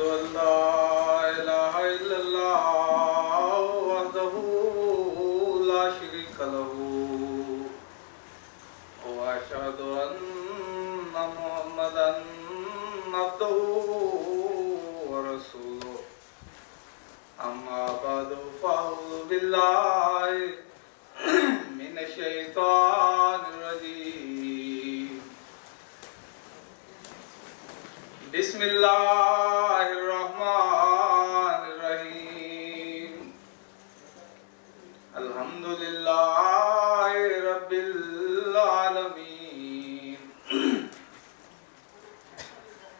أن لا إله إلا الله وحده لا شريك له وأشهد أن محمدا عبده ورسوله أما بعد فأعوذ بالله من الشيطان الرجيم بسم الله الرحمن الرحيم الحمد لله رب العالمين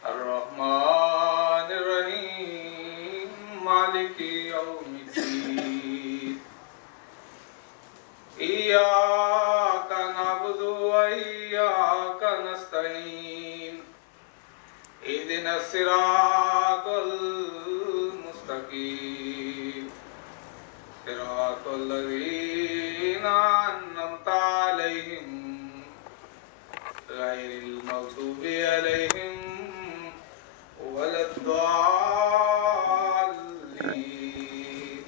الرحمن الرحيم مالك يوم الدين إياك نعبد وإياك نستعين اهدنا الصراط المستقيم صراط الذين أنعمت عليهم غير المغضوب عليهم ولا الضالين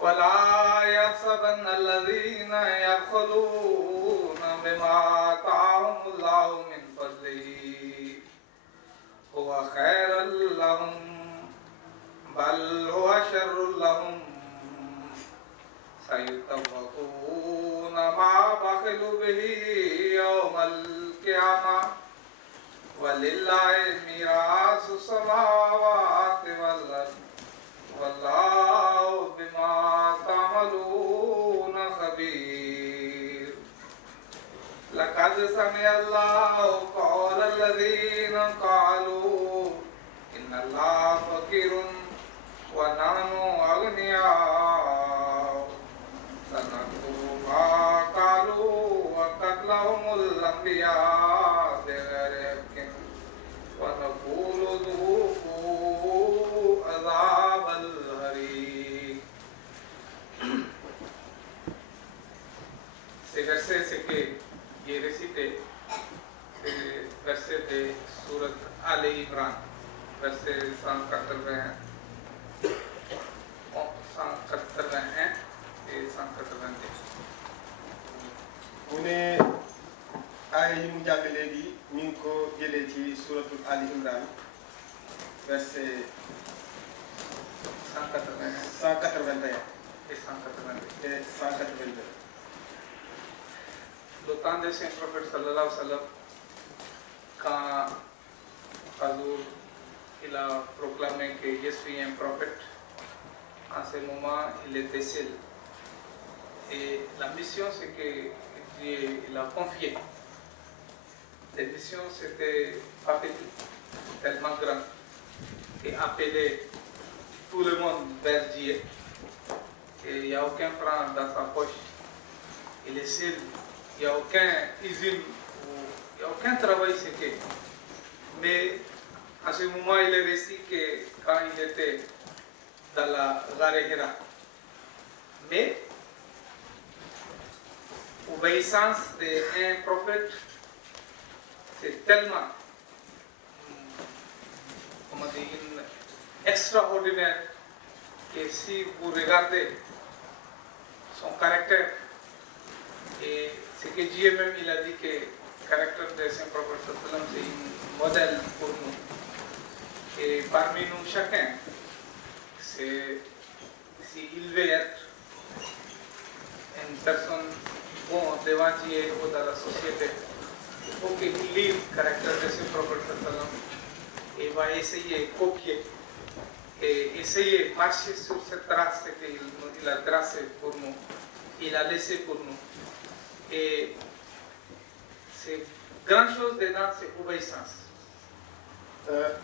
ولا يحسبن الذين يبخلون بما آتاهم الله من فضله هو خير لهم بل هو شر لهم سيطوقون ما بخلوا به يوم القيامة ولله ميراث السماوات والأرض والله بما تعملون خبير لقد سمع الله قول الذين قالوا إن الله فقير ونحن أغنياء سنكتب ما قالوا وقتلهم الأنبياء بغير حق ونقول ذوقوا عذاب الحريق. Ces versets, c'est qui est récité, c'est le verset de Surat Al-Imran, verset 181 et 182. mu ne aaya yi mu jàng léegi ñu ngi ko jëlee ci suratul Ali Imran verset 181 et 182. et 182. Le temps de Saint Prophète sallallahu alayhi wa sallam, quand Hazur il a proclamé que je suis un prophète, en ce moment il était seul. Et la mission c'est que Dieu il a confié. La mission c'était pas petit, tellement grand, et appeler tout le monde vers Dieu. Et il n'y a aucun franc dans sa poche. Il est seul. Il n'y a aucun usine, il n'y a aucun travail secret. Mais à ce moment, il est resté que quand il était dans la gare Hira. Mais l'obéissance d'un prophète, c'est tellement, comment dire, extraordinaire que si vous regardez son caractère, et ce que Dieu même il a dit que le caractère de Saint Prophète c'est un modèle pour nous. Et parmi nous chacun, c'est s'il veut être une personne bonne devant Dieu ou dans la société, il faut qu'il lise le caractère de Saint Prophète et va essayer de copier et essayer de marcher sur cette trace qu'il a tracée pour nous, il a laissé pour nous. Et c'est grande chose dedans, c'est obéissance.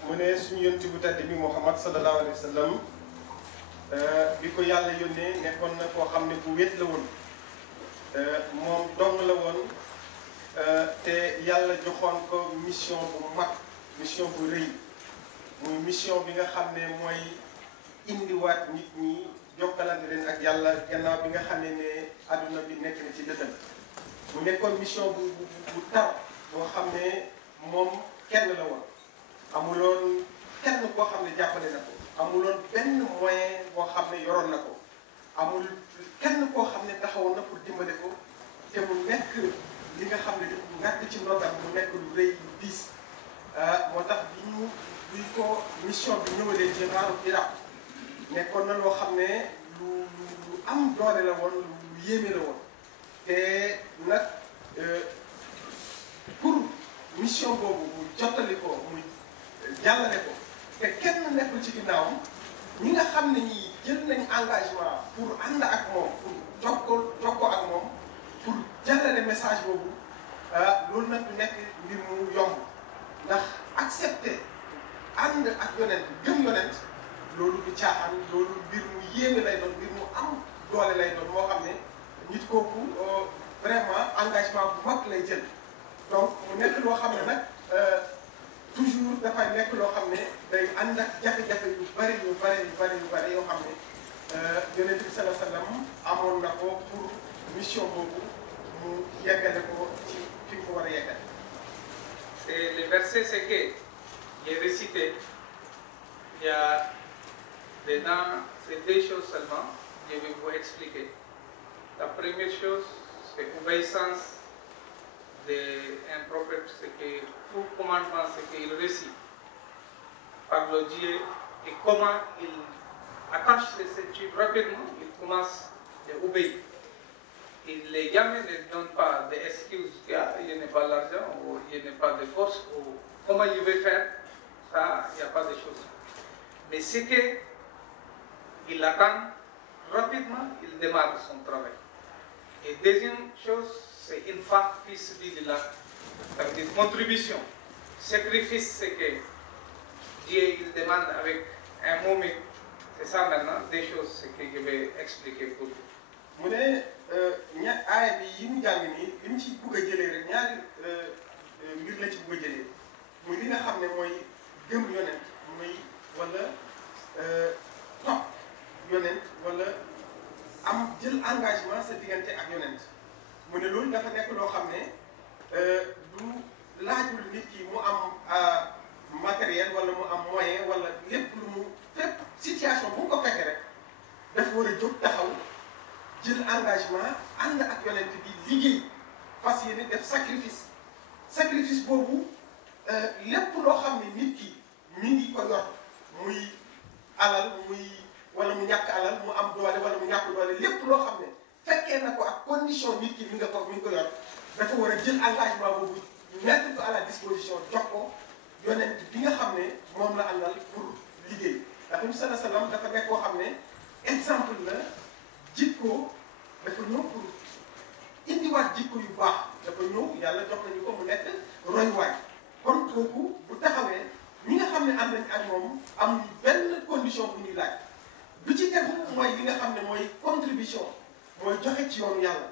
mu ne suñu yonent bu tedd bi Muhammad sallallahu alayhi wa sallam bi ko yàlla yónnee nekkoon na koo xam ne bu wét la woon moom dong la woon te yàlla joxoon ko mission bu mag mission bu rëy muy mission bi nga xam ne mooy indiwaat nit ñi jokkalante leen ak yàlla gannaaw bi nga xam ne àdduna bi nekk na ci lëndëm mu nekkoon mission bu tar boo xam ne moom kenn la woon amuloon kenn koo xam ne jàppale na ko amuloon benn moyen boo xam ne yoroon na ko amul kenn koo xam ne taxawoon na pour dimbale ko te mu nekk li nga xam ne ngàtt ci ndoddam mu nekk lu rëy lu diis moo tax bi ko mission bi ñëwalee ci xaaru Irak nekkoon na loo xam ne lu am doole la woon lu yéeme la woon te nag pour mission boobu mu jottali ko muy jàllale ko te kenn nekkul ci ginnaawam ñi nga xam ne ñii jël nañ engagement pour ànd ak moom pour jokkoo ak moom pour jàllale message boobu loolu nag du nekk mbir mu yomb ndax accepter ànd ak yonent gëm yonent loolu du caaxaan loolu mbir mu yéeme lay doon mbir mu am doole lay doon moo xam ne nit kooku vraiment engagement bu mag lay jël donc mu nekk loo xam ne nag toujours dafay nekk loo xam ne day ànd ak jafe-jafe yu bari yoo xam ne yonent bi sallallahu alayhi wa sallam amoon na ko pour mission boobu mu yeggale ko ci fi mu ko war a yeggale. C'est le verset c'est que j'ai récité, il y a dedans ces deux choses seulement, je vais vous expliquer. La première chose, c'est l'obéissance d'un prophète, c'est que tout commandement, c'est qu'il récite par le Dieu et comment il attache les ceintures rapidement, il commence à obéir. Il ne jamais ne donne pas d'excuses, il n'y a pas l'argent, ou il n'y a pas de force, ou comment il veut faire, ça, il n'y a pas de choses. Mais c'est qu'il attend rapidement, il démarre son travail. Et deuxième chose, c'est une femme fils d'Illah, ça veut dire contribution. Sacrifice, c'est que Dieu il demande avec un moment. C'est ça maintenant, des choses que je vais expliquer pour vous. mu ne aaya bi yi mu jàng nii li mu ci bugg a jëlee rek ñaari mbir la ci bugg a jëlee muy li nga xam ne mooy gëm yonent muy wala topp yonent wala am jël engagement sa diggante ak yonent mu ne loolu dafa nekk loo xam ne du laajul nit ki mu am matériel wala mu am moyen wala lépp lu mu fépp situation bu mu ko fekkee rek dafa war a jóg taxaw jël engagement ànd ak yonent bi liggéey fas yéene def sacrifice boobu lépp loo xam ne nit ki mi ngi ko yor muy alal muy wala mu ñàkk alal mu am doole wala mu ñàkk doole lépp loo xam ne fekkee na ko ak condition nit ki mi ngi ko yor dafa war a jël engagement boobu mettre ko à la disposition jox ko yonent bi nga xam ne moom la àndal pour liggéey ndax Nabi sallallahu alayhi wa sallam dafa nekk koo xam ne exemple la jikko dafa ñëw pour indiwaat jikko yu baax dafa ñëw yàlla jox nañu ko mu nekk royuwaay kon kooku bu taxawee ñi nga xam ne ànd nañ ak moom am benn condition bu ñuy laaj lu ci tegu mooy li nga xam ne mooy contribution mooy joxe ci yoonu yàlla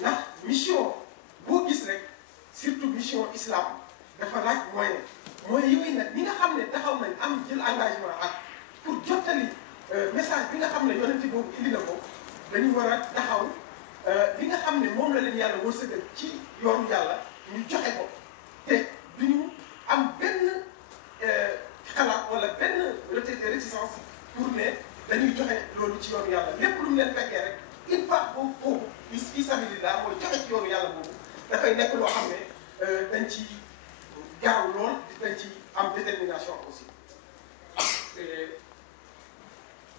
ndax mission boo gis rek surtout mission islam dafa laaj moyen yooyu nag ñi nga xam ne taxaw nañ am jël engagement ak pour jottali message bi nga xam ne yonent boobu indi na ko dañu war a taxaw li nga xam ne moom la leen yàlla wërsëgal ci yoonu yàlla ñu joxe ko te duñu am benn xalaat wala benn réticence pour ne dañuy joxe loolu ci yoonu yàlla lépp lu mu leen fekkee rek il faut boobu foofu fi sabilillah mooy joxe ci yoonu yàlla boobu dafay nekk loo xam ne dañ ci gaaw lool dañ ci am détermination aussi.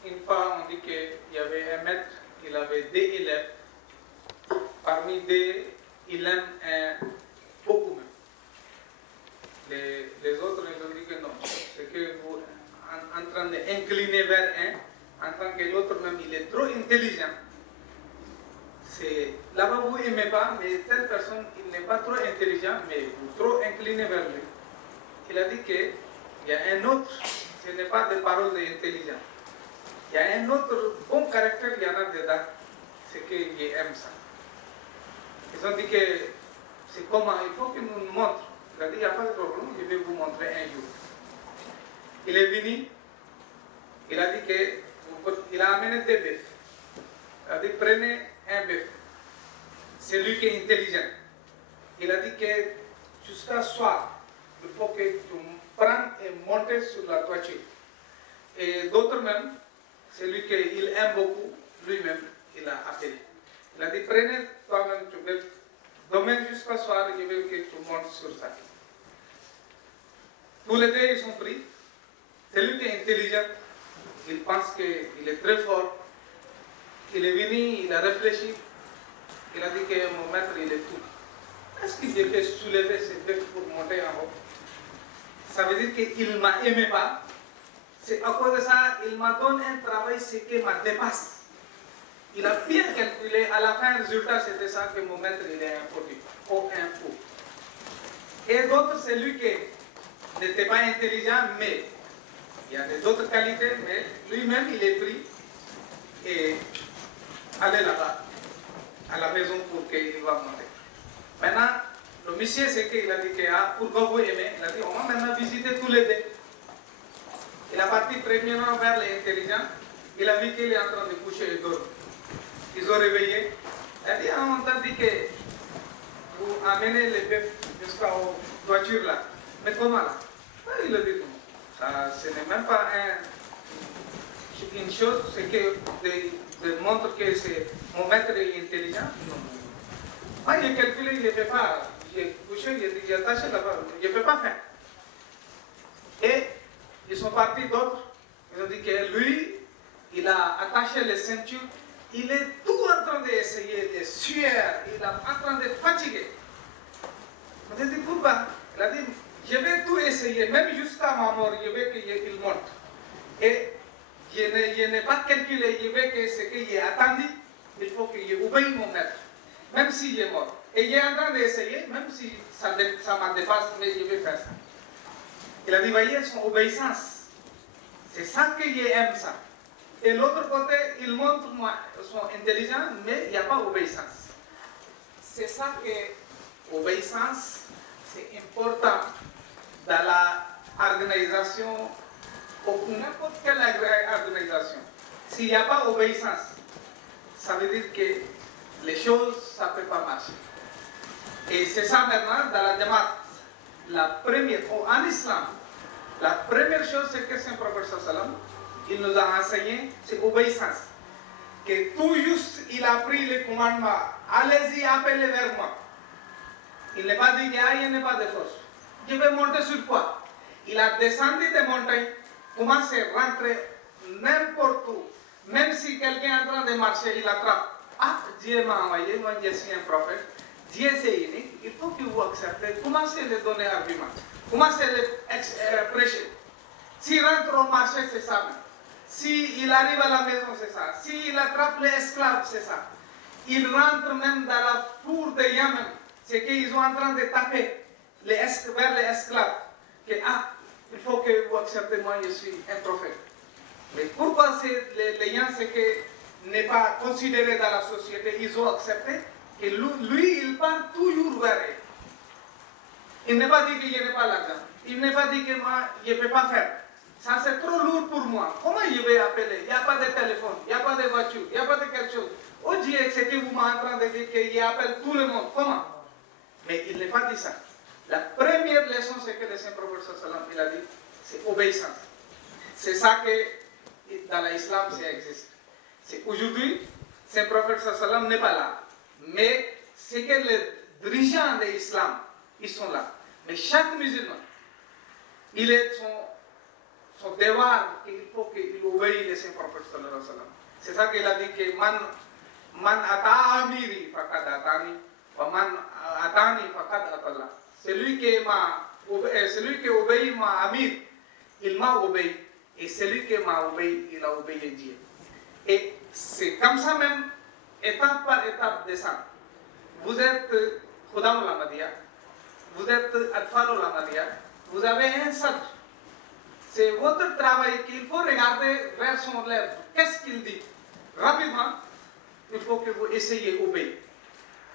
Une fois, on dit qu'il y avait un maître, il avait 2 élèves. Parmi 2, il aime beaucoup même. Les autres, ils ont dit que non. C'est que vous en train d'incliner vers un, en tant que l'autre même, il est trop intelligent. Là-bas, vous n'aimez pas, mais telle personne, il n'est pas trop intelligent, mais vous trop incliné vers lui. Il a dit qu'il y a un autre, ce n'est pas des paroles intelligentes. Il y a un autre bon caractère, il y en a dedans, c'est que j'aime ça. Ils ont dit que c'est comment, il faut qu'il nous montre. Il a dit, il n'y a pas de problème, je vais vous montrer un jour. Il est venu, il a dit qu'il a amené 2 bœufs. Il a dit, prenez un bœuf. C'est lui qui est intelligent. Il a dit que jusqu'à soir, il faut que tu prennes et montes sur la toiture. Et d'autres même, celui qu'il aime beaucoup, lui-même, il a appelé. Il a dit, prenez toi-même, tu veux, demain jusqu'à soir, je veux que tu montes sur ça. Tous les deux, ils sont pris. Celui qui est intelligent, il pense qu'il est très fort. Il est venu, il a réfléchi. Il a dit que mon maître, il est fou. Est-ce que je peux soulever ces bêtes pour monter en haut? Ça veut dire qu'il ne m'a aimé pas. C'est à cause de ça, il m'a donné un travail, ce qui m'a dépassé. Il a bien calculé. À la fin, le résultat, c'était ça, que mon maître, il est un fou. Et d'autres, c'est lui qui n'était pas intelligent, mais il y a d'autres qualités, mais lui-même, il est pris et allez là-bas, à la maison pour qu'il va monter. Maintenant, le monsieur, c'est qu'il a dit que pour que vous aimez, il a dit, on va maintenant visiter tous les deux. Il a parti premièrement vers les intelligents, il a vu qu'il est en train de coucher et dormir. Ils ont réveillé. Il a dit, on t'a dit que vous amenez les bœufs jusqu'à la voiture là. Mais comment là? Il a dit, ça, ce n'est même pas une chose, c'est que de montrer que mon maître est intelligent. Moi, j'ai calculé, il ne fait pas. J'ai couché, j'ai attaché là-bas, je ne peux pas faire. Et ils sont partis d'autres. Ils ont dit que lui, il a attaché les ceintures. Il est tout en train d'essayer, de sueur. Il est en train de fatiguer. On a dit pourquoi? Il a dit, je vais tout essayer, même jusqu'à ma mort, je veux qu'il monte. Et je n'ai pas calculé, je veux que ce qu'il a attendu, il faut que j'obéisse mon maître, même s'il est mort. Et il est en train d'essayer, même si ça m'a dépassé, mais je vais faire ça. Il a dit, voyez, son obéissance. C'est ça que j'aime ça. Et l'autre côté, il montre son intelligence, mais il n'y a pas d'obéissance. C'est ça que l'obéissance, c'est important dans l'organisation, ou n'importe quelle organisation. S'il n'y a pas d'obéissance, ça veut dire que les choses, ça ne peut pas marcher. Et c'est ça maintenant, dans la Jamaat, la première, en islam, la première chose, c'est que Saint Prophète sallam, il nous a enseigné, c'est l'obéissance. Que tout juste, il a pris le commandement, allez-y, appelez vers moi. Il n'a pas dit qu'il n'y a pas de force. Je vais monter sur quoi? Il a descendu des montagnes, commencé à rentrer n'importe où. Même si quelqu'un est en train de marcher, il attrape. Ah, Dieu m'a envoyé, moi je suis un prophète. Dieu c'est unique, il faut que vous acceptez. Commencez à les donner argument. Commencez à les prêcher. S'il rentre au marché, c'est ça. S'il arrive à la maison, c'est ça. S'il attrape les esclaves, c'est ça. Il rentre même dans la four de Yémen. C'est qu'ils sont en train de taper vers les esclaves. Que, il faut que vous acceptez, moi je suis un prophète. Mais pourquoi les gens, c'est que n'est pas considéré dans la société, ils ont accepté que lui, il part toujours vers eux. Il n'a pas dit que je n'ai pas l'argent. Il n'a pas dit que moi, je ne peux pas faire. Ça, c'est trop lourd pour moi. Comment je vais appeler? Il n'y a pas de téléphone, il n'y a pas de voiture, il n'y a pas de quelque chose. Oh Dieu, c'est que vous m'êtes en train de dire que j'appelle tout le monde. Comment? Mais il n'a pas dit ça. La première leçon, c'est que le Saint-Prophète sallam, il a dit, c'est obéissance. C'est ça que dans l'islam, ça existe. C'est aujourd'hui, Saint-Prophète sallam n'est pas là. Mais c'est que les dirigeants de l'islam, ils sont là. Mais chaque musulman, il est son devoir qu'il faut qu'il obéisse le Saint-Prophète sallallahu alayhi wa sallam. C'est ça qu'il a dit que man ata amiri faqad atani wa man atani faqad atalla. Celui qui obéit ma amir, il m'a obéi. Et celui qui m'a obéi, il a obéi Dieu. Et c'est comme ça même, étape par étape descendre. Vous êtes Khudam al-Ahmadiyya, vous êtes Atfal al-Ahmadiyya, vous avez un centre. C'est votre travail qu'il faut regarder vers son lèvre. Qu'est-ce qu'il dit? Rapidement, il faut que vous essayiez d'obéir.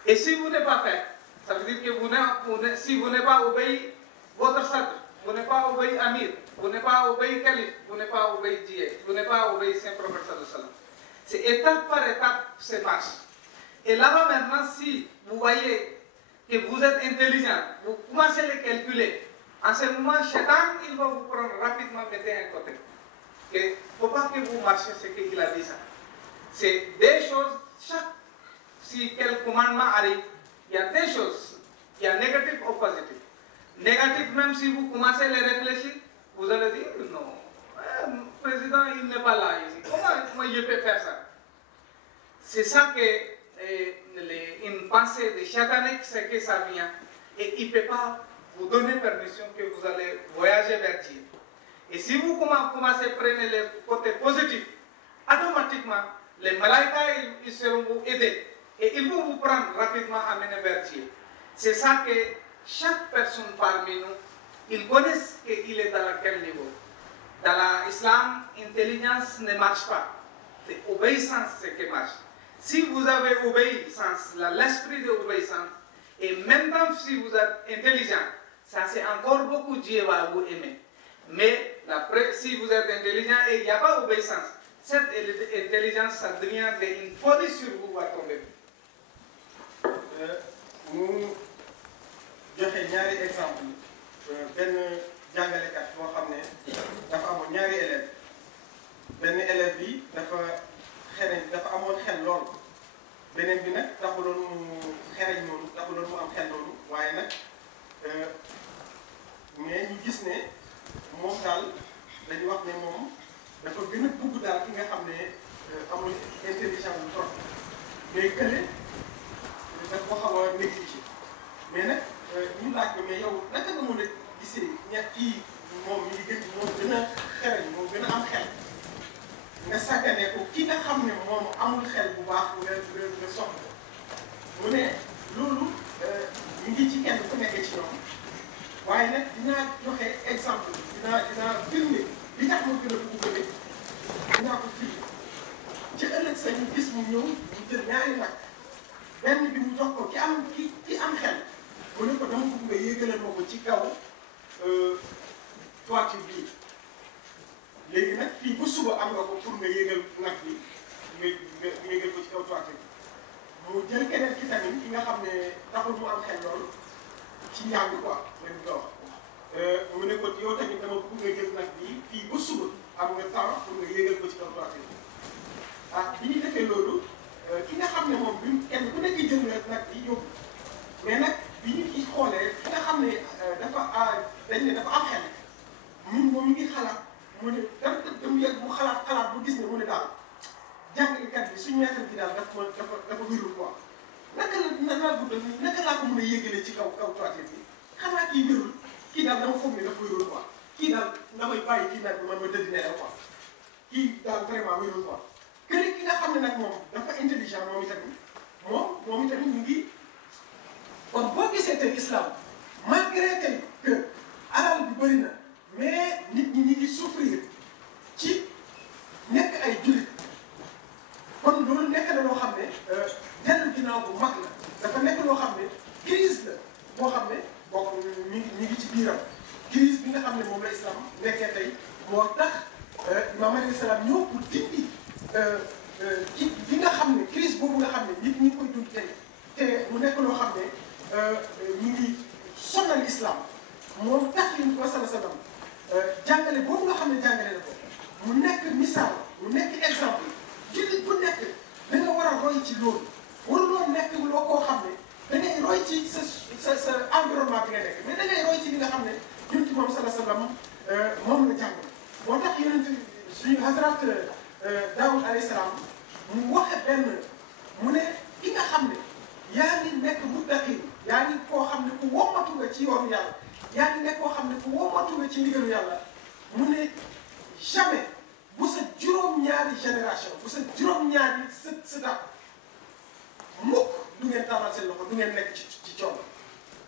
Et si vous n'avez pas fait, ça veut dire que si vous n'avez pas obéi votre centre, vous n'avez pas obéi Amir, vous n'avez pas obéi Khalif, vous n'avez pas obéi Dieu, vous n'avez pas obéi Saint-Prophète sallallahu alayhi wa sallam. C'est étape par étape, c'est marche. Et là-bas maintenant, si vous voyez que vous êtes intelligent, vous commencez à les calculer. En ce moment, Shaitan, il va vous prendre rapidement, mettez un côté. Il ne faut pas que vous marchiez ce qu'il a dit ça. C'est des choses, si quel commandement arrive, il y a des choses, il y a négatif ou positif. Négatif, même si vous commencez à les réfléchir, vous allez dire non, le président il n'est pas là ici. Comment je peux faire ça? C'est ça que une pensée de satanique, c'est que ça vient. Et il ne peut pas vous donner permission que vous allez voyager vers Dieu. Et si vous commencez à prendre le côté positif, automatiquement, les malaïkas ils seront vous aider. Et ils vont vous prendre rapidement à mener vers Dieu. C'est ça que chaque personne parmi nous, ils connaissent qu'il est dans quel niveau. Dans l'islam, l'intelligence ne marche pas. C'est l'obéissance qui marche. Si vous avez obéissance, l'esprit d'obéissance, et même si vous êtes intelligent, ça c'est encore beaucoup Dieu va vous aimer. Mais si vous êtes intelligent et il n'y a pas d'obéissance, cette intelligence, ça devient une folie sur vous va tomber. Nous joxe ñaari exemple benn jàngalekat boo xam ne dafa amoon ñaari élève benn élève bi dafa amoon xel lool beneen bi nag taxuloon mu xereñ noonu taxuloon mu am xel noonu waaye nag mais ñu gis ne moom daal dañu wax ne moom dafa gën a bugg daal ki nga xam ne amul intelligence bu trop mais kële daf ko xaw a négligé mais nag ñu laaj ko mais yow naka nga mën a gisee kii moom mi ngi gën moo gën a xereñ moo gën a am xel nga sàggane ko ki nga xam ne moom amul xel bu baax nga soxla mu ne loolu ñu ngi ci kenn ku nekkee ci ñoom waaye nag dinaa joxe exemple dinaa filmer li tax ma gën a bugg bële dinaa ko filmer ci ëllëg sa ñu gis mu ñëw mu jël ñaari nag benn bi mu jox ko ki am xel mu ne ko dama bëgg nga yéegalal ma ko ci kaw toiture bii léegi nag fii bu suba am nga ko pour nga yéegal nag bi nga yéegal ko ci kaw toiture bi mu jël keneen ki tamit ki nga xam ne taxul mu am xel loolu ci njàng quoi lañ ko wax mu ne ko yow tamit dama bëgg nga jël nag bi fii ba suba am nga temps pour nga yéegal ko ci kaw toiture bi bi ñu defee loolu ki nga xam ne moom bi kenn ku nekk jël nga nag bi yóbbu mais nag bi ñu ci xoolee ki nga xam ne dañ ne dafa am xel moom mi ngi xalaat mu ne dama yegg mu xalaat bu gis ne mu ne daal jàngalekat bi suñu maître bi daal dafa wérul quoi naka laa ko mën a yégalee ci kaw toiture bi xanaa kii wérul kii daal dama foog ne dafa wérul quoi kii daal damay bàyyi kii nag man ma dëdd ne quoi kii daal vraiment wérul quoi que ki nga xam ne nag moom dafa intelligent moom itamit ñu ngi kon boo gisee tey islam malgré que alal bi bëri na mais nit ñi ñu ngi souffrir ci nekk ay jullit kon loolu nekk na loo xam ne dellu ginnaaw bu mag la dafa nekk loo xam ne crise la boo xam ne bokk ñu ngi ci biiram crise bi nga xam ne moom la islam nekkee tey moo tax imaam alayhi salaam ñëw pour dindi ci bi nga xam ne crise boobu nga xam ne nit ñi koy dund tey te mu nekk loo xam ne ñu ngi sonal islam moom tax li ñu ko sala salam jàngale boobu nga xam ne jàngale na ko mu nekk misaal mu nekk exemple jullit bu nekk da nga war a roy ci loolu waruloo nekk loo koo xam ne da ngay roy ci sa environnement bi nga nekk mais da ngay roy ci li nga xam ne yonent moom sala salam moom la jàng moo tax yonent suñu Hazrat Daawud alayhi salaam mu waxe benn mu ne ki nga xam ne yaa ngi nekk muttaqin yaa ngi koo xam ne ku wommatu nga ci yoonu yàlla yaa ngi nekk koo xam ne ku wommatu nga ci ndigalu yàlla mu ne jamais bu sa juróom-ñaari génération bu sa juróom-ñaari sëtaat mukk du ngeen tàllal seen loxo du ngeen nekk ci coono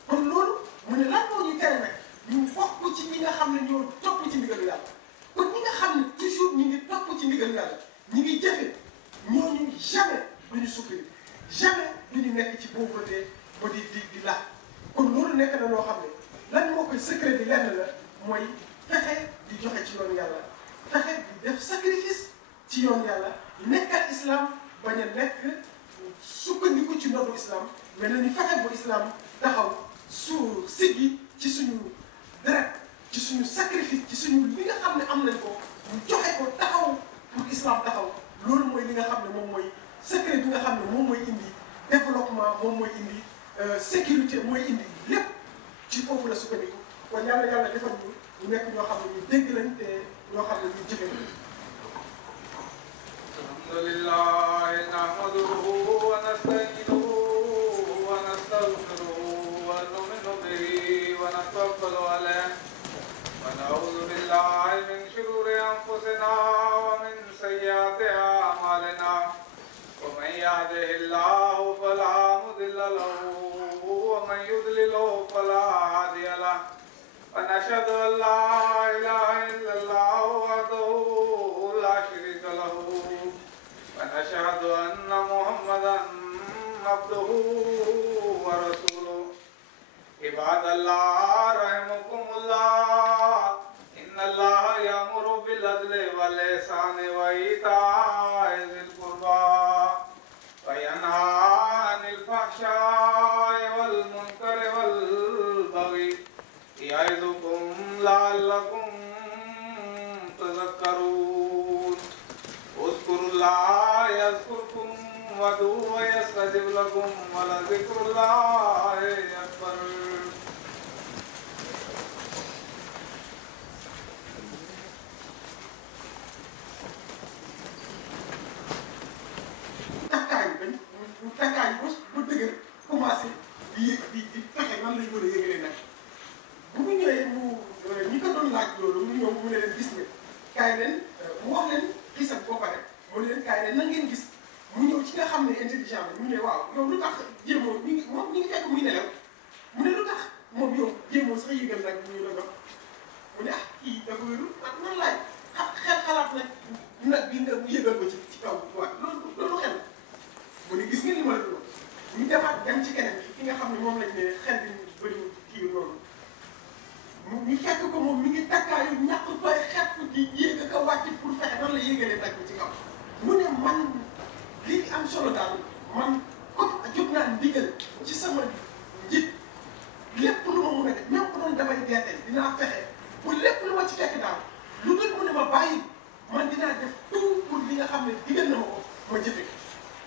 kon loolu mu ne lan moo ñu tere nag ñu bokk ci ñi nga xam ne ñoo topp ci ndigalu yàlla kon ñi nga xam ne toujours ñu ngi topp ci ndigalu yàlla ñu ngi jëfe ñooñu jamais du ñu souffrir jamais du ñu nekk ci pauvreté ba di laaj kon loolu nekk na loo xam ne lan moo koy secret bi lenn la mooy fexe di joxe ci yoonu yàlla fexe di def sacrifice ci yoonu yàlla nekkal islam bañ a nekk sukkandiku ci ndodu islam mais nañu fexe bu islam taxaw su siggi ci suñu deret ci suñu sacrifice ci suñu li nga xam ne am nañ ko ñu joxe ko taxaw pour islam taxaw loolu mooy li nga xam ne moom mooy secret bi nga xam ne moom mooy indi développement moom mooy indi sécurité mooy indi lépp ci foofu la sukkandiku kon yàlla defal ñu nekk ñoo xam ne ñu dégg lañ te ñoo xam ne ñu jëfe alhamdulillah nahmaduhu wa nasta'inuhu wa nastaghfiruhu wa nu'minu bihi wa natawakkalu alayhi wa na'udhu billahi min shururi anfusina wa min sayyiati a'malina wa man yahdihillahu fala mudilla lahu wa man yudlilhu fala hadiya lahu ونشهد أن لا إله إلا الله وحده لا شريك له ونشهد أن محمدا عبده ورسوله عباد الله رحمكم الله إن الله يأمر بالعدل والإحسان وإيتاء ذي القربى وينهى عن الفحشاء والمنكر والبغي يعظكم لعلكم تذكرون اذكروا الله يذكركم وادعوه يستجب لكم ولذكر الله أكبر takkaay bu dëgër commencé di fexe nan lañ mën a yëgalee nag bu mu ñëwee ñi ko doon laaj loolu mu ñëw mu ne leen gis nga kaay leen mu wax leen gisam boo pare mu ne leen kaay leen na ngeen gis mu ñëw ci nga xam ne intelligent bi mu ne waaw yow lu tax jéemoo moom ñi ngi fekk muy nelaw mu ne lu tax moom yow jéemoo sax yëgal nag ñu la dox mu ne kii dafa wéru nan laaj xalaat nag bi nga yëgal ko ci kaw waaw loolu xel mu ne gis nga li ma la doon ñu demaat dem ci keneen ki nga xam ne moom lañ ne xel bi bëriwul kii loolu ñu fekk ko moom mi ngi takkaayu ñàkk tooy xepp di yéeg ak a wàcc pour fexe nan la yéegalee nag bi ci kaw mu ne man li am solo daal man comme jóg naa ndigal ci sama njiit lépp lu ma mun a def même bu doon damay deete dinaa fexe pour lépp lu ma ci fekk daal lu dul mu ne ma bàyyi man dinaa def tout pour li nga xam ne digal na ma ko ma jëfe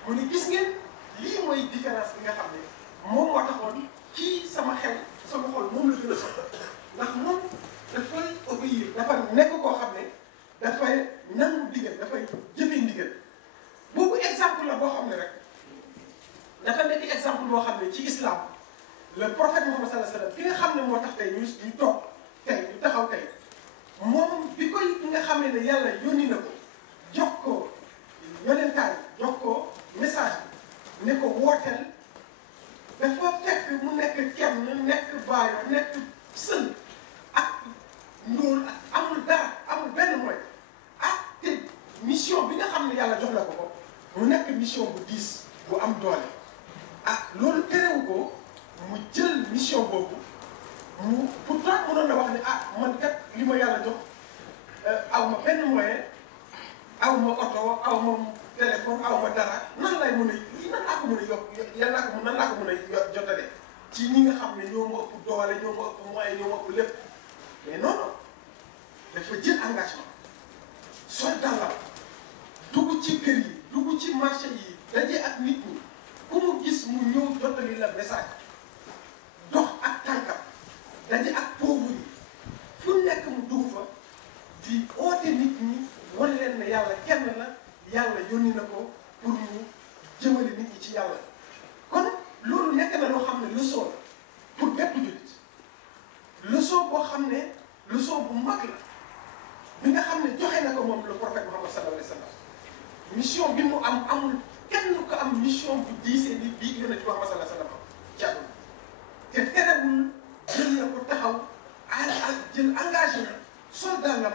mu ne gis ngeen lii mooy différence bi nga xam ne moom moo taxoon kii sama xel sama xol moom la gën a soxla ndax moom dafay obéir dafa nekk koo xam ne dafay nangu ndigal dafay jëfee ndigal boobu exemple la boo xam ne rek dafa nekk exemple boo xam ne ci islam le prophète Muhammad sallallahu alayhi wa sallam ki nga xam ne moo tax tey ñu toog tey ñu taxaw tey moom bi koy nga xamee ne yàlla yónni na ko jox ko yonentaay jox ko message ne ko wooteel dafa fekk mu nekk kenn nekk baayo nekk sën ak ndóol ak amul dara amul benn mooy te mission bi nga xam ne yàlla jox na ko ko mu nekk mission bu diis bu am doole loolu terewu ko mu jël mission boobu mu pourtant mënoon na wax ne man kat li ma yàlla jox aw ma benn moyen aw ma oto aw ma téléphone aw ma dara nan lay mën a nan laa ko mën a yokk nan laa ko mën a jotale ci ñi nga xam ne ñoo ma ëpp doole ñoo ma ëpp moyen ñoo ma ëpp lépp mais non non dafa jël engagement soldat la dugg ci kër yi dugg ci marché yi daje ak nit ñi ku mu gis mu ñëw jotali la message dox ak tànkam daje ak pauvre yi fu nekk mu dugg fa di oote nit ñi wan leen ne yàlla kenn la yàlla yónni na ko pour mu jëmale nit ñi ci yàlla kon loolu nekk na loo xam ne leçon la pour bépp jullit leçon boo xam ne leçon bu mag la bi nga xam ne joxe na ko moom le prophète Muhammad sallallahu alayhi wa sallam mission bi mu am amul kenn ko am mission bu diisee ni bii yonent Muhammad sallallahu alayhi wa sallam ci àdduna te terewul jël na ko taxaw jël engagement soldalam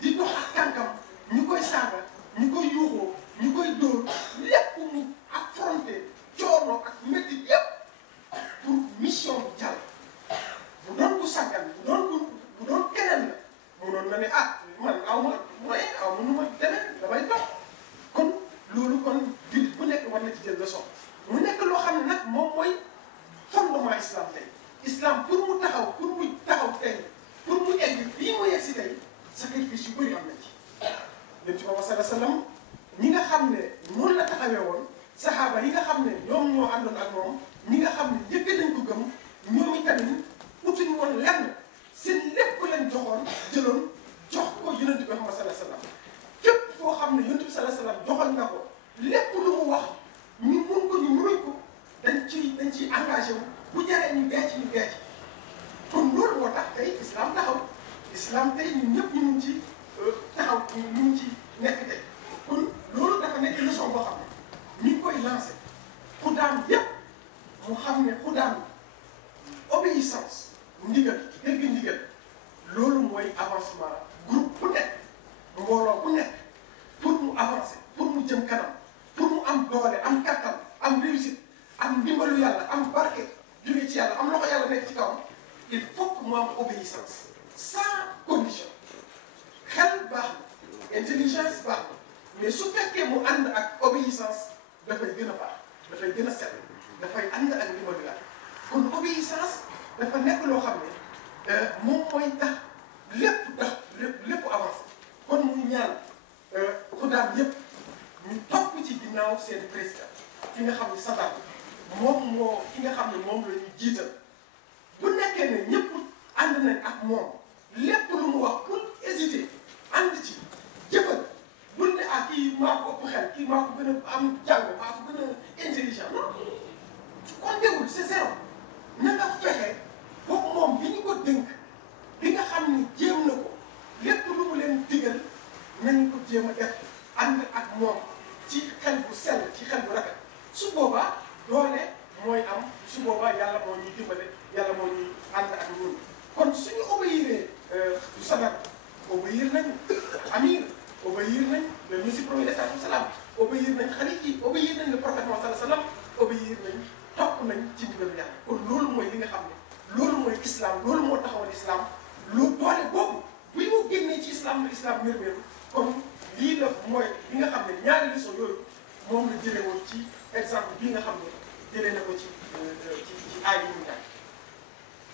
di dox ak tànkam ñu koy saaga ñu koy yuuxoo ñu koy dóor lépp mu affronté coono ak métti yépp pour mission bu jàll bu doon bu sàggan bu doon keneen la munoon na ne man aw ma moyen aw ma nu ma demee damay dox kon loolu kon jullit bu nekk war na ci jël leçon mu nekk loo xam ne nag moom mooy fondement islam tey islam pour mu taxaw tey si tey sacrifice yu bëri am na ci yonent bi sallallahu alayhi wa sallam ñi nga xam ne noonu la taxawee woon saxaaba yi nga xam ne ñoom ñoo àndoon ak moom ñi nga xam ne njëkk nañ ko gëm ñoom itamit utuñu woon lenn seen lépp lañ joxoon jëloon jox ko yonent bi sallallahu alayhi wa sallam fépp foo xam ne yonent bi sallallahu alayhi wa sallam joxoon na ko lépp lu mu wax ñu mun ko ñu munuñ ko dañ ciy engagé wu bu jaree ñu dee ci ñu dee ci kon loolu moo tax tey islam taxaw islam tey ñun ñëpp ñu mun ci taxaw ñu mun ci nekk tey kon loolu dafa nekk leçon boo xam ne ñu ngi koy lancé xudaam yëpp mu xam ne xudaam obéissance ndigal dégg ndigal loolu mooy avancement groupe bu nekk mbooloo bu nekk pour mu avancer pour mu jëm kanam pour mu am doole am kattan am réussite am ndimbalu yàlla am barke jóge ci yàlla am loxo yàlla nekk ci kawam il faut que mu am obéissance sans condition xel baax na intelligence baax na mais su fekkee mu ànd ak obéissance dafay gën a baax dafay gën a set dafay ànd ak ndimbalu yàlla kon obéissance dafa nekk loo xam ne moom mooy tax lépp avancé kon mu ñaan xudaam yépp ñu topp ci ginnaaw seen président ki nga xam ne Sadat moom ki nga xam ne moom la ñu jiital bu nekkee ne ñëpp ànd nañ ak moom lépp lu mu wax pour hésiter ànd ci jëfal bul ne ah kii maa ko ëpp xel kii maa ko gën a am jàng maa ko gën a intelligent non comptewul c'est zéro na nga fexe boobu moom bi ñu ko dénk bi nga xam ni jéem na ko lépp lu mu leen digal nañ ko jéem a def ànd ak moom ci xel bu sell ci xel bu rafet su boobaa doole mooy am su boobaa yàlla moo ñuy dimbale yàlla moo ñuy ànd ak ñun kon suñu obéiree Sadat obéir nañ amir obéir nañ le monsieur premier de salaam obéir nañ xalif yi obéir nañ le prophète sallallahu alayhi wa sallam obéir nañ topp nañ ci ndigalu yàlla kon loolu mooy li nga xam ne loolu mooy islam loolu moo taxawal islam lu doole boobu bu ñu génnee ci islam lu islam mérméeru kon lii la mooy li nga xam ne ñaari leçon yooyu moom la jëlee woon ci exemple bii nga xam ne jëlee na ko ci aay yi ñu jàng.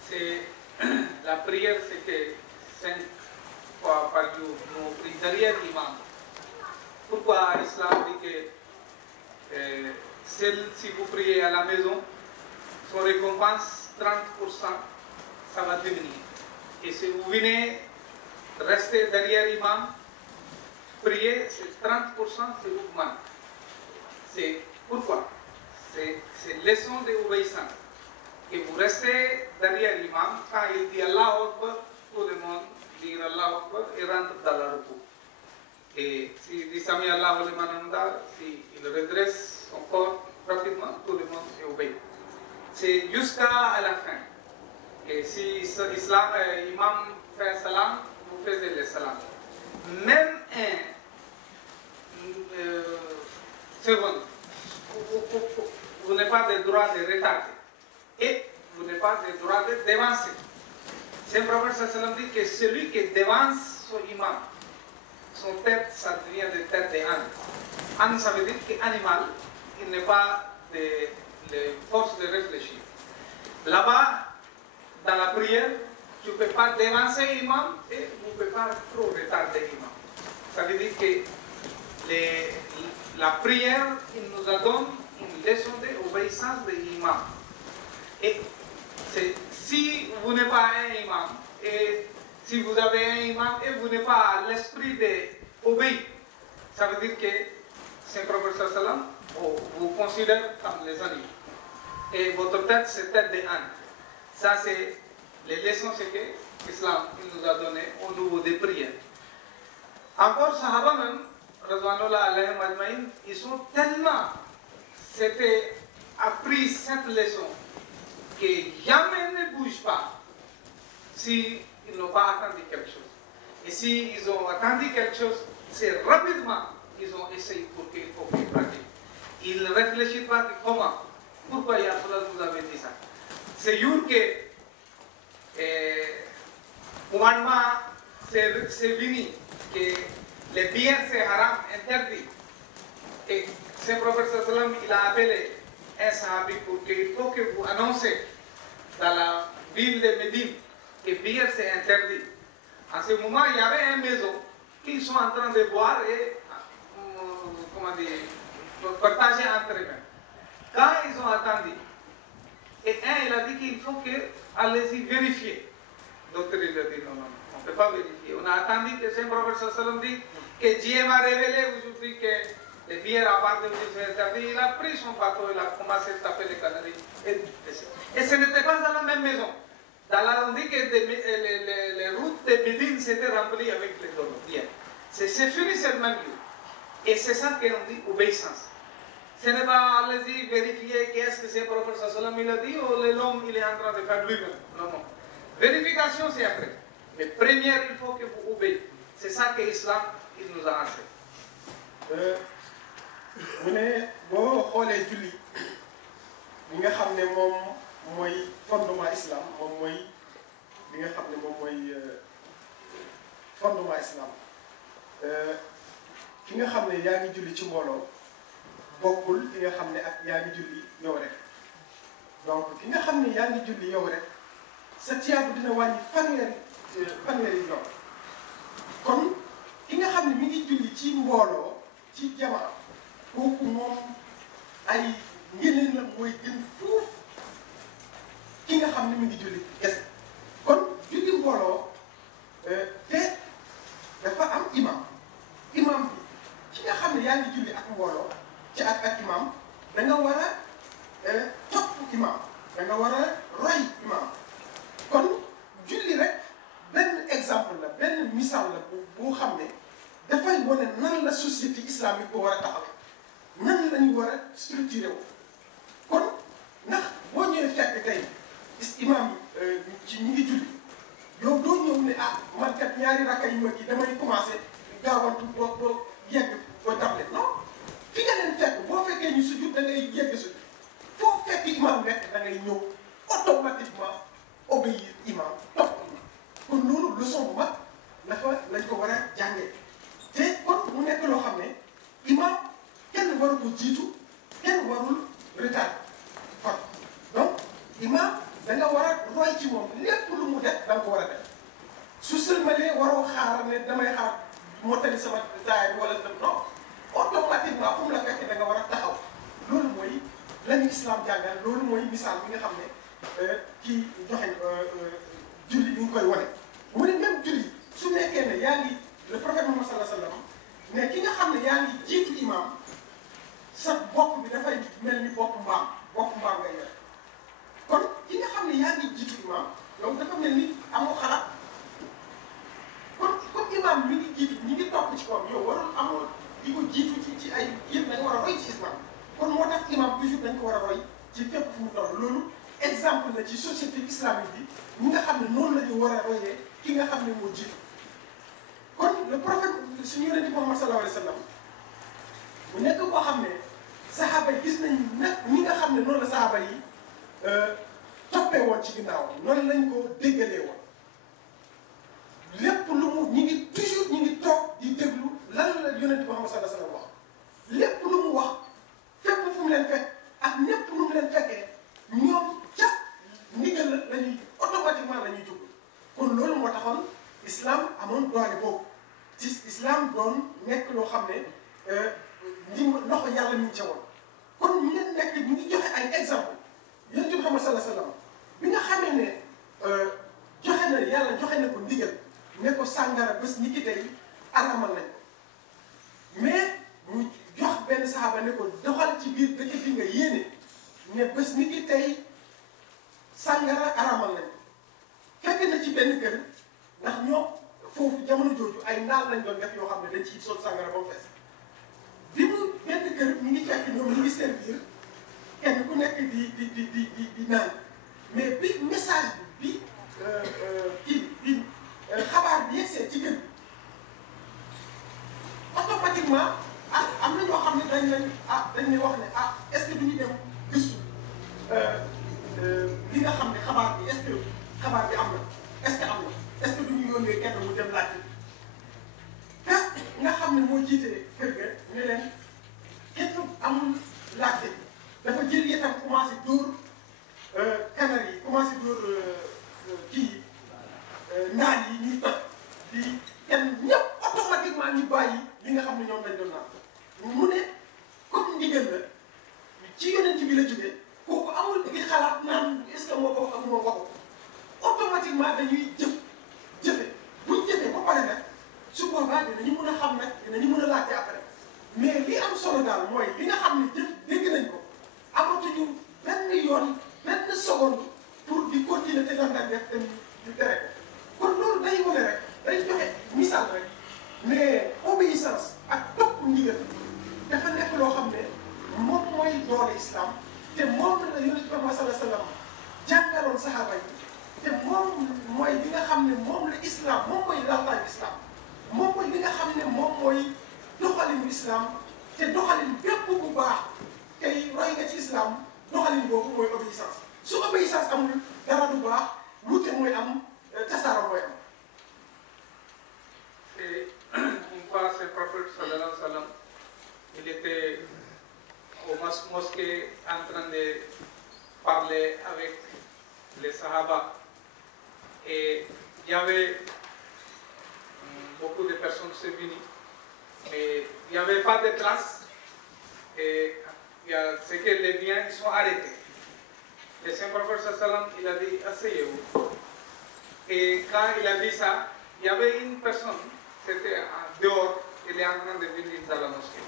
C'est la prière, c'est que 5 fois par jour nous prions derrière l'imam. Pourquoi l'islam dit que si vous priez à la maison, son récompense 30%, ça va diminuer. Et si vous venez rester derrière l'imam, prier, c'est 30%, c'est augmente. C'est pourquoi? C'est leçon d'obéissance. Et vous restez derrière l'imam, quand il dit Allah Akbar, tout le monde dit Allah Akbar et rentre dans la repos. Et s'il dit Sami Allah liman hamdah, s'il redresse son corps rapidement, tout le monde obéit. C'est jusqu'à la fin. Et si l'imam fait un salam, vous faites le salam. Même seconde, vous n'avez pas le droit de retarder. Et vous n'avez pas le droit de dévancer. C'est le prophète sallam dit que celui qui dévance son imam, son tête, ça devient de tête d'âne. Âne, ça veut dire qu'animal, il n'a pas de force de réfléchir. Là-bas, dans la prière, tu ne peux pas dévancer l'imam et vous ne pouvez pas trop retarder l'imam. Ça veut dire que la prière, il nous a donné une leçon d'obéissance de l'imam. Et si vous n'êtes pas un imam, et si vous avez un imam et vous n'avez pas l'esprit d'obéir, ça veut dire que Saint Prophète sallam vous considère comme les animaux. Et votre tête, c'est tête d'âne. Ça, c'est les leçons que l'islam nous a données au niveau des prières. Encore, Sahaba même, Radwanullah alayhim ajmaïn, ils ont tellement appris cette leçon que jamais ne bouge pas s'ils n'ont pas attendu quelque chose. Et s'ils ont attendu quelque chose, c'est rapidement qu'ils ont essayé pour qu'il faut qu'ils pratiquent. Ils ne réfléchissent pas de comment. Pourquoi Ya Rasulullah vous avez dit ça? C'est sûr que commandement c'est venu que les biens c'est haram, interdit. Et ce prophète sallam il a appelé un sahabi pour qu'il faut que vous annoncez dans la ville de Médine que bien c'est interdit. En ce moment, il y avait une maison qu'ils sont en train de boire et, comment dire, partager entre eux-mêmes. Quand ils ont attendu, et un, il a dit qu'il faut que, allez-y, vérifier. L'autre, il a dit non, non, on ne peut pas vérifier. On a attendu que le prophète sallam dit que Dieu m'a révélé aujourd'hui que les bières à part de vous interdit. Il a pris son bateau, il a commencé à taper les canaries. Et ce n'était pas dans la même maison. Dans la, on dit que les routes de Médine s'étaient remplies avec les bières. C'est fini sur le même lieu. Et c'est ça qu'on dit obéissance. Ce n'est pas, allez-y, vérifier qu'est-ce que c'est le prophète sallam il a dit ou l'homme il est en train de faire lui-même. Non, non. Vérification c'est après. Mais première, il faut que vous obéissez. C'est ça que l'islam il nous a enseigné. mu ne boo xoolee julli li nga xam ne moom mooy fondement islam moom mooy li nga xam ne moom mooy fondement islam ki nga xam ne yaa ngi julli ci mbooloo bokkul ki nga xam ne ak yaa ngi julli yow rek donc ki nga xam ne yaa ngi julli yow rek sa tiyaabu dina wàññi fanweeri yoon kon ki nga xam ne mi ngi julli ci mbooloo ci jamaa kooku moom ay ngëneel la mooy gën fuuf ki nga xam ne mi ngi julli kese kon julli mbooloo te dafa am imam bi ki nga xam ne yaa ngi julli ak mbooloo ci ak imam da nga war a topp imam da nga war a roy imam kon julli rek benn exemple la benn misaal la boo xam ne dafay wane nan la société islamique boo war a taxawee nan lañu war a structuré wu kon ndax boo ñëwee fekk tey imam ci ñi ngi julli yow doo ñëw ne ah man kat ñaari rakka yi ma kii damay commencé gaawantu doo yegg doo table non fi nga leen fekk boo fekkee ñu sujud da ngay yegg sujud foo fekk imam nekk da ngay ñëw automatiquement obéir imam topp imam kon loolu leçon bu mag lañ ko war a jàngee te kon mu nekk loo xam ne imam kenn waru ko jiitu kenn warul retard kon donc imam da nga war a roy ci moom lépp lu mu def da nga ko war a def su sëlmalee waroo xaar ne damay xaar mottali sama taay bi wala non automatiquement fu mu la fekk da nga war a taxaw loolu mooy lañu islam jàngal loolu mooy misaal bi nga xam ne kii joxe julli bi ñu koy wane mu ne même julli su nekkee ne yaa ngi le prophète Muhammad sallallahu alayhi wa sallam ne ki nga xam ne yaa ngi jiitu imam sa bopp bi dafay mel ni bopp mbaam ngay yor kon ki nga xam ne yaa ngi jiitu imam donc dafa mel ni amoo xalaat kon comme imam mi ngi jiitu ñi ngi topp ci kawam yow warul amoo di ko jiitu ci ay yëpp dañ war a roy ci islam kon moo tax imam toujours dañ ko war a roy ci fépp fu mu toll loolu exemple la ci société islamique bi ñi nga xam ne noonu la ñu war a royee ki nga xam ne moo jiitu kon le prophète suñu yonent Muhammad sallallahu alayhi wa sallam bu nekk boo xam ne saxaaba yi gis nañ nag ñi nga xam ne noonu la saxaaba yi toppee woon ci ginnaaw noonu lañ ko déggalee woon lépp lu mu ñi ngi toujours ñi ngi toog di déglu lan la yonent Muhammad sallallahu alayhi wa sallam wax lépp lu mu wax fépp fu mu leen fekk ak ñépp lu mu leen fekkee ñoom ca ndigal la lañuy automatiquement la ñuy jóg kon loolu moo taxoon islam amoon doole boobu ci islam doon nekk loo xam ne loxo yàlla ñu ngi ca woon kon ñu leen nekk ñu ngi joxe ay exemple yonent bi Muhammad sallallahu alayhi wa sallam bi nga xamee ne joxe na yàlla joxe na ko ndigal ne ko sàngara bés ni ki tey aramal nañ ko mais mu jox benn saxaaba ne ko doxal ci biir dëkk bi nga yéene ne bés ni ki tey sàngara aramal nañ ko fekk na ci benn kër ndax ñoom foofu jamono jooju ay ndaal lañ doon def yoo xam ne dañ ciy sol sàngara ba mu fees bi mu benn kër ñu ngi fekk ñoom ñu ngi servir kenn ku nekk di naan mais bi message bi xabaar bi yegsee ci kër bi automatiquement am na ñoo xam ne dañ ne wax ne est-ce que du ñu dem gëstu li nga xam ne xabaar bi est-ce que xabaar bi am na est-ce que am na est-ce que du ñu yónnee kenn mu dem laajte te nga xam ne moo jiite kër ga ne leen kenn amul laajte dafa jël yetam commencé dóor kanar yi commencé dóor kii naan yi ñuy toj xam ne ñoom lañ doon naan mu ne comme ndigal la ci yonent bi la jógee kooku amul di xalaat naan est-ce que moo ko wax ak moo ko automatiquement dañuy jëfe buñ jëfee ba pare nag su boobaa dinañu mën a xam nag dinañu mën a laajte après mais li am solo daal mooy li nga xam ne jëf dégg nañ ko amatuñu benn yoon benn seconde pour di continuer te lan daan def dem di tere ko kon loolu day wane rek day joxe misaal rek mais obéissance ak topp ndigal dafa nekk loo xam ne moom mooy doole islam te moom la yonent bi sallallahu alayhi wa sallam jàngaloon saxaaba yi te moom mooy li nga xam ne moom la islam moom mooy laltaayu islam moom mooy li nga xam ne moom mooy doxalinu islam te doxalin bépp bu baax tey roy nga ci islam doxalin boobu mooy obéissance su obéissance amul dara du baax wuute mooy am tasaara mooy am. Et une fois, ce prophète sallallahu alayhi wa sallam, il était au mosquée en train de parler avec les Sahaba. Et il y avait beaucoup de personnes qui sont venues, mais il n'y avait pas de place. Et c'est que les biens ils sont arrêtés. Le Saint-Prophète sallallahu alayhi wa sallam, il a dit asseyez-vous. Et quand il a dit ça, il y avait une personne, c'était dehors, il est en train de venir dans la mosquée.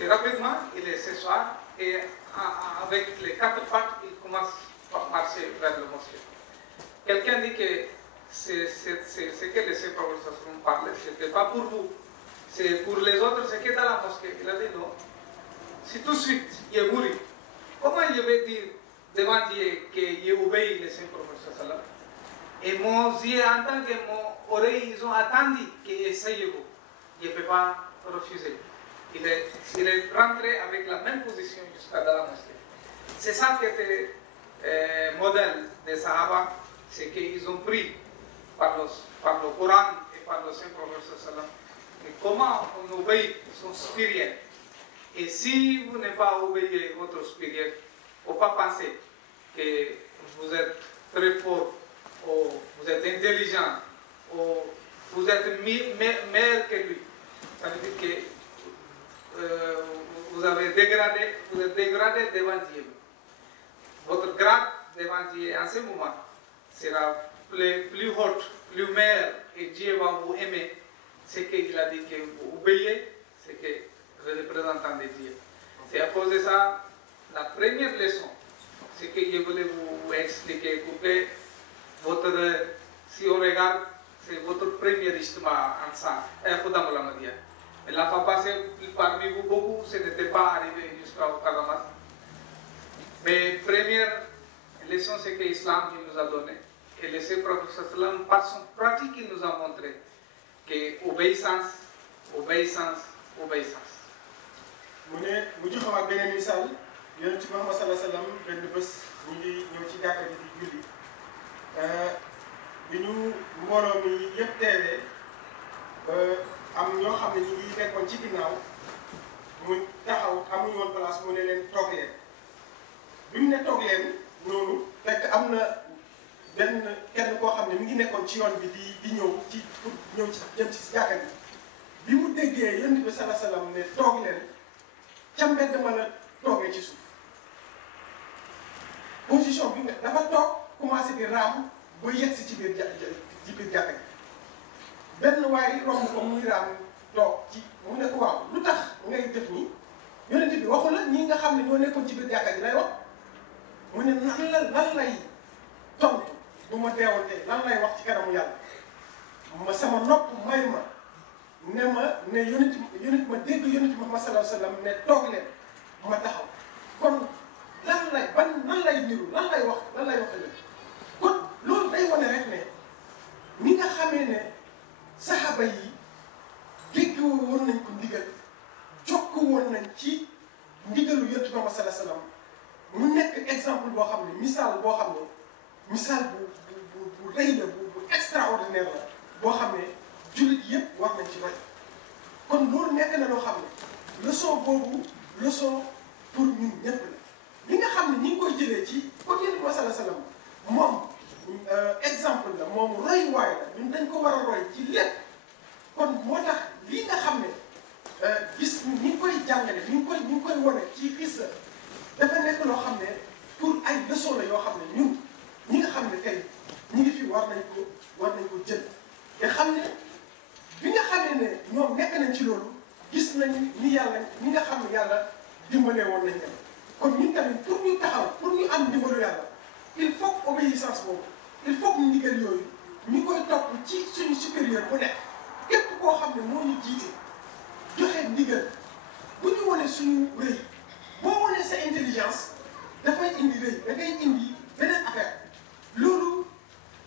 Et rapidement, il est ce soir, et avec les quatre pattes, il commence à marcher vers la mosquée. Quelqu'un dit que ce que le Saint-Prophète parlait, ce n'était pas pour vous, c'est pour les autres, c'est que dans la mosquée. Il a dit non. Si tout de suite, il est mouru, comment je vais dire devant Dieu que j'ai obéi le Saint-Prophète? Et mon yeux entend que mon oreille, ils ont attendu que essayez-vous. Je ne peux pas refuser. Il est rentré avec la même position jusqu'à dans la mosquée. C'est ça qui était modèle des Sahaba, c'est qu'ils ont pris par le Coran et par le Saint-Prophète, et comment on obéit son spirituel. Et si vous n'avez pas obéi votre spirituel, il ne faut pas penser que vous êtes très fort, ou vous êtes intelligent, ou vous êtes meilleur que lui. Ça veut dire que vous êtes dégradé devant Dieu. Votre grade devant Dieu en ce moment sera plus haute, plus meilleure, et Dieu va vous aimer. C'est qu'il a dit que vous obéissez, c'est que le représentant de Dieu. C'est à cause de ça, la première leçon, c'est que je voulais vous expliquer que si on regarde, c'est votre premier histoire en ça. Mais la fois passée, parmi vous, beaucoup, ce n'était pas arrivé jusqu'au Casamance. Mais première leçon, c'est que l'islam nous a donné. Et le Saint-Prophète, par son pratique, il nous a montré que obéissance, obéissance, obéissance. mu jox ma beneen misaal yonent bi Muhammad sallallahu alayhi wa sallam benn bés ñu ngi ñëw ci jàkka ji di julli bi ñu mbooloo mi yëpp teewee am ñoo xam ne ñu ngi nekkoon ci ginnaaw mu taxaw amuñu woon place mu ne leen toog leen bi mu ne toog leen noonu fekk am na kenn koo xam ne mi ngi nekkoon ci yoon bi di ñëw ci pour ñëw ci jëm ci jàkka ji bi mu déggee yonent bi sallallahu alayhi wa sallam ne toog leen ca mbedd ma la toogee ci suuf position bi nga dafa toog commencé di raam ba yegg si ci biir jàkka ji benn waay romb ko muy raam toog ci mu ne ko waaw lu tax ngay def nii yonent bi waxu la ñi nga xam ne ñoo nekkoon ci biir jàkka ji lay wax mu ne lan lay tontu du ma deewante lan lay wax ci kanamu yàlla ma sama nopp may ma ne yonent ma dégg yonent Muhammad sallallahu alayhi wa sallam ne toog leen ma taxaw kon nan lay niru lan lay wax ëllëg kon loolu day wane rek ne ni nga xamee ne saxaaba yi dégg woon nañ ko ndigal jokk woon nañ ci ndigalu yonent Muhammad sallallahu alayhi wa sallam mu nekk exemple boo xam ne misaal bu rëy la bu extraordinaire la boo xam ne jullit yëpp war nañ ci roy kon loolu nekk na loo xam ne leçon boobu leçon pour ñun ñëpp la li nga xam ne ñi ngi koy jëlee ci kon yonent bi sallallahu alayhi wa sallam moom exemple la moom roy waay la ñun dañ ko war a roy ci lépp kon moo tax lii nga xam ne wane ci xis la dafa nekk loo xam ne pour ay leçon la yoo xam ne ñun ñi nga xam ne tey ñi ngi fi war nañ ko jël te xam ne bi nga xamee ne ñoom nekk nañ ci loolu gis nañ ni yàlla ñi nga xam ne yàlla dimbalee woon nañ leen kon ñun tamit pour ñu taxaw pour ñu am dimbalu yàlla il faut que obéissance boobu il faut que ndigal yooyu ñu koy topp ci suñu supérieur bu nekk képp koo xam ne moo ñu jiite joxe ndigal bu ñu wane suñu rëy boo wane sa intelligence dafay indi rëy da ngay indi beneen affaire loolu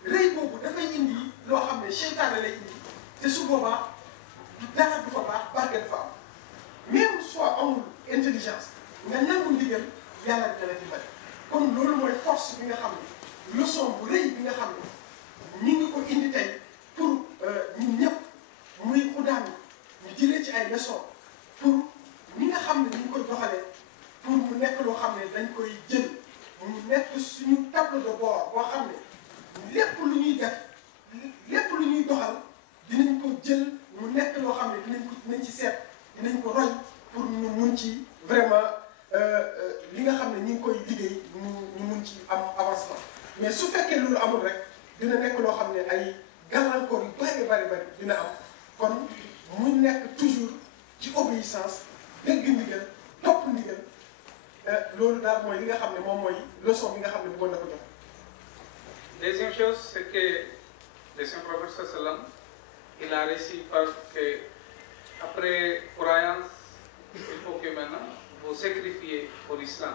rëy boobu dafay indi loo xam ne seytaane lay indi te su boobaa dara du fa baax barke du fa am même soit amul intelligence nga nangu ndigal yàlla dina la dimbali kon loolu mooy force bi nga xam ne leçon bu rëy bi nga xam ne ñu ngi ko indi tey pour ñun ñëpp muy xuddaan ñu jëlee ci ay leçon pour ñi nga xam ne ñu ngi koy doxalee pour mu nekk loo xam ne dañ koy jël mu nekk suñu tableau de bord boo xam ne lépp lu ñuy def lépp lu ñuy doxal dinañ ko jël mu nekk loo xam ne dinañ ci seet dinañ ko roy pour ñu mun ci vraiment li nga xam ne ñu ngi koy liggéey ñu mun ci am avancement mais su fekkee loolu amul rek dina nekk loo xam ne ay gàllankoor yu bari dina am kon mu nekk toujours ci obéissance dégg ndigal topp ndigal loolu daal mooy li nga xam ne moom mooy leçon bi nga xam ne bëggoon na ko jox. Deuxième chose, c'est que le Saint-Prophète sallam, il a réussi parce que après croyance, il faut que maintenant vous sacrifiez pour l'islam.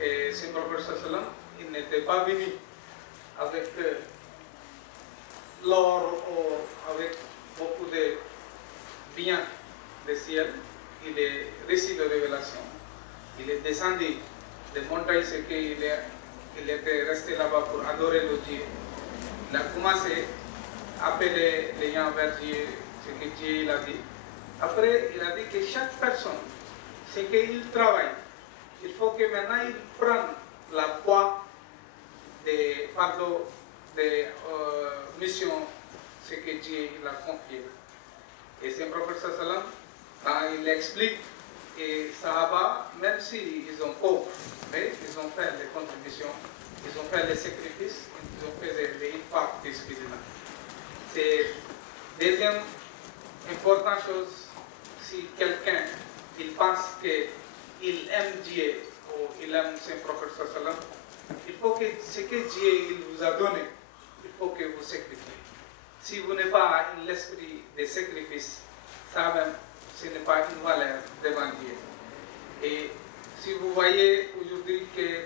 Et le Saint-Prophète sallam, il n'était pas venu avec l'or ou avec beaucoup de biens du ciel. Il est reçu de révélation. Il est descendu des montagnes, c'est qu'il était resté là-bas pour adorer le Dieu. Il a commencé à appeler les gens vers Dieu, ce que Dieu il a dit. Après, il a dit que chaque personne, ce qu'il travaille, il faut que maintenant il prenne la poids des fardeaux, des missions, ce que Dieu il a confié. Et c'est le prophète sallam, il explique et Sahaba, même s'ils ont pauvres, mais ils ont fait les contributions, ils ont fait les sacrifices, ils ont fait les infaq spirituels. C'est deuxième importante chose, si quelqu'un il pense qu'il aime Dieu ou il aime son prophète sallam, il faut que ce que Dieu il vous a donné, il faut que vous sacrifiez. Si vous n'avez pas l'esprit de sacrifice, ça même, ce n'est pas une valeur devant Dieu. Et si vous voyez aujourd'hui que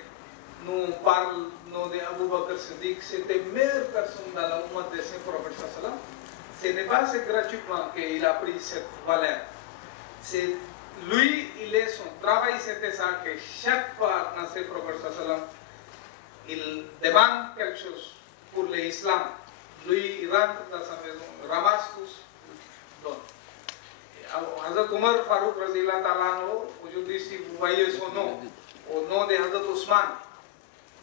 nous parlons d'Abu Bakr Siddiq, c'était la meilleure personne dans la Ummah de Saint Prophète sallam, ce n'est pas gratuitement qu'il a pris cette valeur. C'est lui, son travail c'était ça, que chaque fois dans Saint Prophète sallam, il demande quelque chose pour l'islam. Lui, il rentre dans sa maison, ramasse tout, donne. Hazrat Umar Farouk Razillah Ta'ala, aujourd'hui, si vous voyez son nom, au nom de Hazrat Ousmane,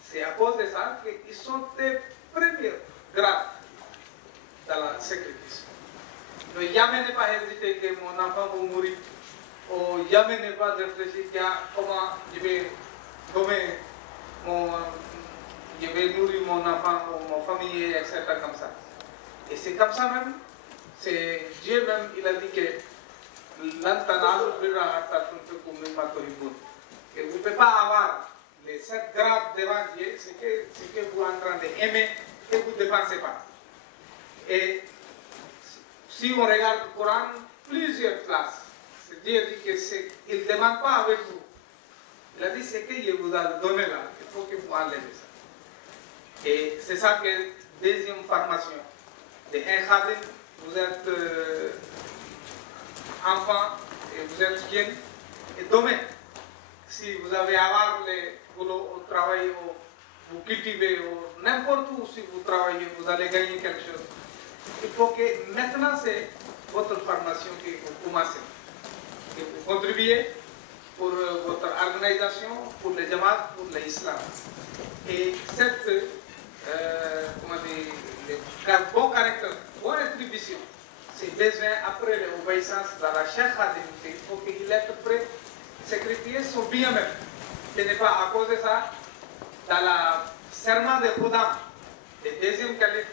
c'est à cause de ça qu'ils sont des premiers grades dans le sacrifice. Ne jamais ne pas hésiter que mon enfant va mourir, ou jamais ne pas réfléchir à comment je vais donner je vais nourrir mon enfant ou mon famille, etc. comme ça. Et c'est comme ça même, c'est Dieu même, il a dit que que vous ne pouvez pas avoir les 7 grades devant Dieu, c'est que vous êtes en train d'aimer et vous ne dépensez pas. Et si on regarde le Coran, plusieurs places, Dieu dit qu'il ne demande pas avec vous. Il a dit ce qu'il vous a donné là, il faut que vous enlevez ça. Et c'est ça que deuxième formation. De un khadim, vous êtes enfant et vous êtes jeune. Et demain, si vous avez à avoir le boulot au travail, vous cultivez, n'importe où, si vous travaillez, vous allez gagner quelque chose. Il faut que maintenant c'est votre formation que vous commencez. Que vous contribuez pour votre organisation, pour les jamaat, pour l'islam. Et cette bon caractère, bonne attribution, c'est besoin après l'obéissance dans la chair, il faut qu'il soit prêt sacrifier son bien même. Ce n'est pas à cause de ça, dans la serment de Khudam, le deuxième calife,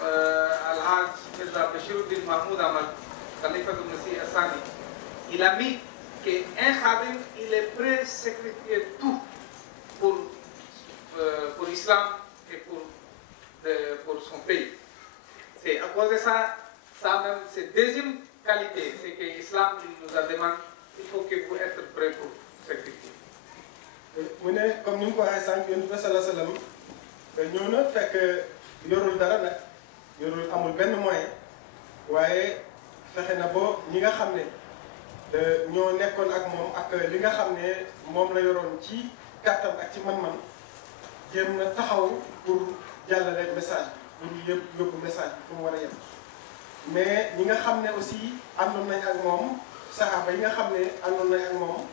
Al-Hajj Mirza Bashiruddin Mahmoud Ahmad, Khalifa du Messie Hassani, il a mis qu'un khadim, il est prêt à sacrifier tout pour l'islam et pour son pays. C'est à cause de ça, même, c'est deuxième qualité, c'est que l'islam nous a demandé, il faut que vous êtes prêts pour sacrifier. mu ne comme ni mu ko waxee sànq yonent bi sallallahu alayhi wa sallam ñëw na fekk yorul dara nag yorul amul benn moyen waaye fexe na ba ñi nga xam ne ñoo nekkoon ak moom ak li nga xam ne moom la yoroon ci kàttan ak ci man-man jéem na taxaw pour jàllale message pour yóbbu message bi fu mu war a yem. mais ñi nga xam ne aussi àndoon nañ ak moom saxaaba yi nga xam ne àndoon nañ ak moom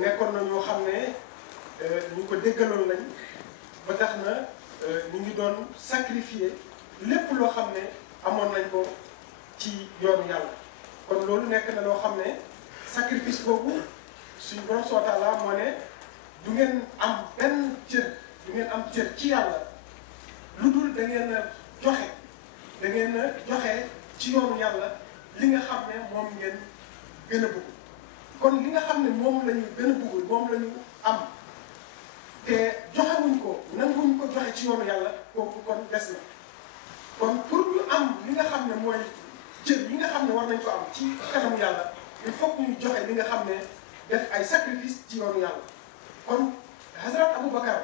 nekkoon na ñoo xam ne ñu ko déggaloon lañ ba tax na ñu ngi doon sacrifier lépp loo xam ne amoon nañ ko ci yoonu yàlla. kon loolu nekk na loo xam ne sacrifice boobu suñu borom subhaanahu wa taala moo ne du ngeen am benn cër du ngeen am cër ci yàlla lu dul da ngeen a joxe da ngeen a joxe ci yoonu yàlla li nga xam ne moom ngeen gën a bëgg. kon li nga xam ne moom la ñu gën a bëgg moom la ñu am te joxewuñ ko nanguñ ko joxe ci yoonu yàlla kooku kon des na kon pour ñu am li nga xam ne mooy cër yi nga xam ne war nañ ko am ci kanamu yàlla il faut que ñu joxe li nga xam ne def ay sacrifice ci yoonu yàlla. kon Hazrat Aboubacar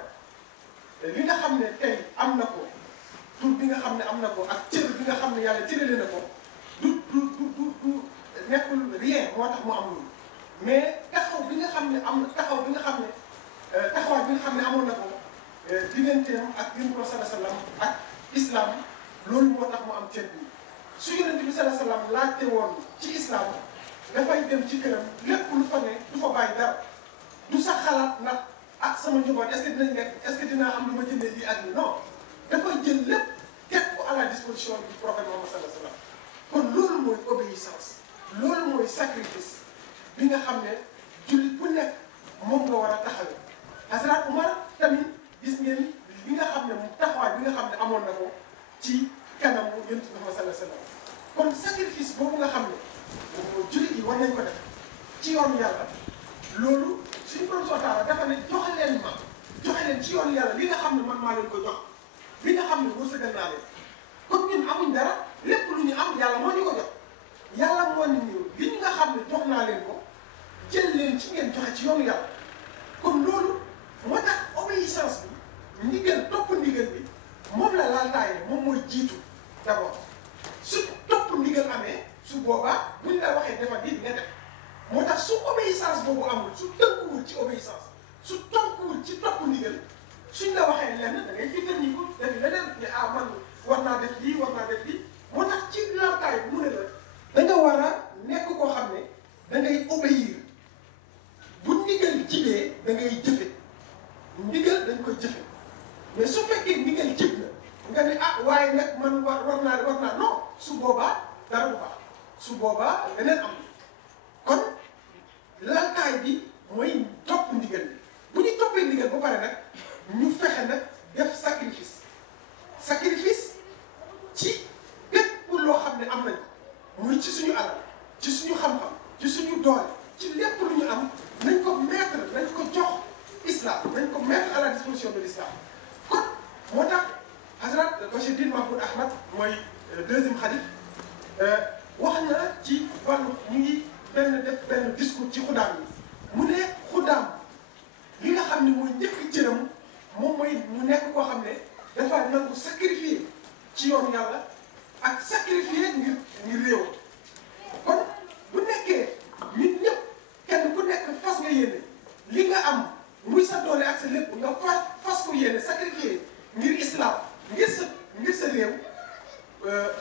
li nga xam ne tey am na ko tur bi nga xam ne am na ko ak cër bi nga xam ne yàlla cërale na ko du nekkul rien moo tax mu am loolu mais taxaw bi nga xam ne am na taxaw bi nga xam ne taxawaay bi nga xam ne amoon na ko digganteem ak Yonent bi sallallahu alayhi wa sallam ak islam loolu moo tax mu am cër bi su Yonent bi sallallahu alayhi wa sallam laajte woon ci islam dafay dem ci këram lépp lu fa ne du fa bàyyi dara du sax xalaat ndax ak sama njaboot est-ce que dinañ nekk est-ce que dinaa am lu ma jëndee lii ak lii non dafay jël lépp teg ko à la disposition du prophète Muhammad sallallahu alayhi wa sallam kon loolu mooy obéissance loolu mooy sacrifice bi nga xam ne jullit bu nekk moom nga war a taxawee. Hazrat Umar tamit gis ngeen li nga xam ne taxawaay bi nga xam ne amoon na ko ci kanamu Yonent bi Muhammad sallallahu alayhi wa sallam kon sacrifice boobu nga xam ne jullit yi war nañ ko def ci yoonu yàlla loolu suñu borom subhaanahu wa taala dafa ne joxe leen ci yoonu yàlla li nga xam ne man maa leen ko jox li nga xam ne wërsëgal naa leen comme ñun amuñ dara lépp lu ñu am yàlla moo ñu ko jox yàlla moo ni ñu li ñu nga xam ne jox naa leen ko jël leen ci ngeen joxe ci yoonu yàlla kon loolu moo tax obéissance bi ndigal topp ndigal bi moom la laltaaye moom mooy jiitu d'abord su topp ndigal amee su boobaa buñ la waxee defal di nga def moo tax su obéissance boobu amul su tënkuwul ci obéissance su tënkuwul ci topp ndigal suñ la waxee lenn da ngay fital ñi ko def leneen ne ah man war naa def lii war naa def lii moo tax ci laltaay bu mu ne la da nga war a nekk koo xam ne da ngay obéir bu ndigal jibee da ngay jëfe ndigal dañ koy jëfe mais su fekkee ndigal jib na nga ne ah waaye nag man war naa non su boobaa dara bu baax su boobaa leneen am kon laltaay bi mooy topp ndigal bi bu ñu toppee ndigal ba pare nag ñu fexe nag def sacrifice ci bépp loo xam ne am nañ muy ci suñu alal ci suñu xam-xam ci suñu doole ci lépp lu ñu am nañ ko mettre nañ ko jox islam nañ ko mettre à la disposition de l'islam kon moo tax Hazrat Bashiruddin Mahmoud Ahmad mooy deuxième xalif wax na ci wàllu ñu ngi def benn discours ci xudaam yi mu ne xudaam li nga xam ne mooy njëkk cëram moom mooy mu nekk koo xam ne dafa nangu sacrifier ci yoonu yàlla ak sacrifier ngir réew kon bu nekkee nit ñëpp kenn ku nekk fas nga yéene li nga am muy sa doole ak sa lépp nga fas ko yéene sacrifier ngir islam ngir sa réew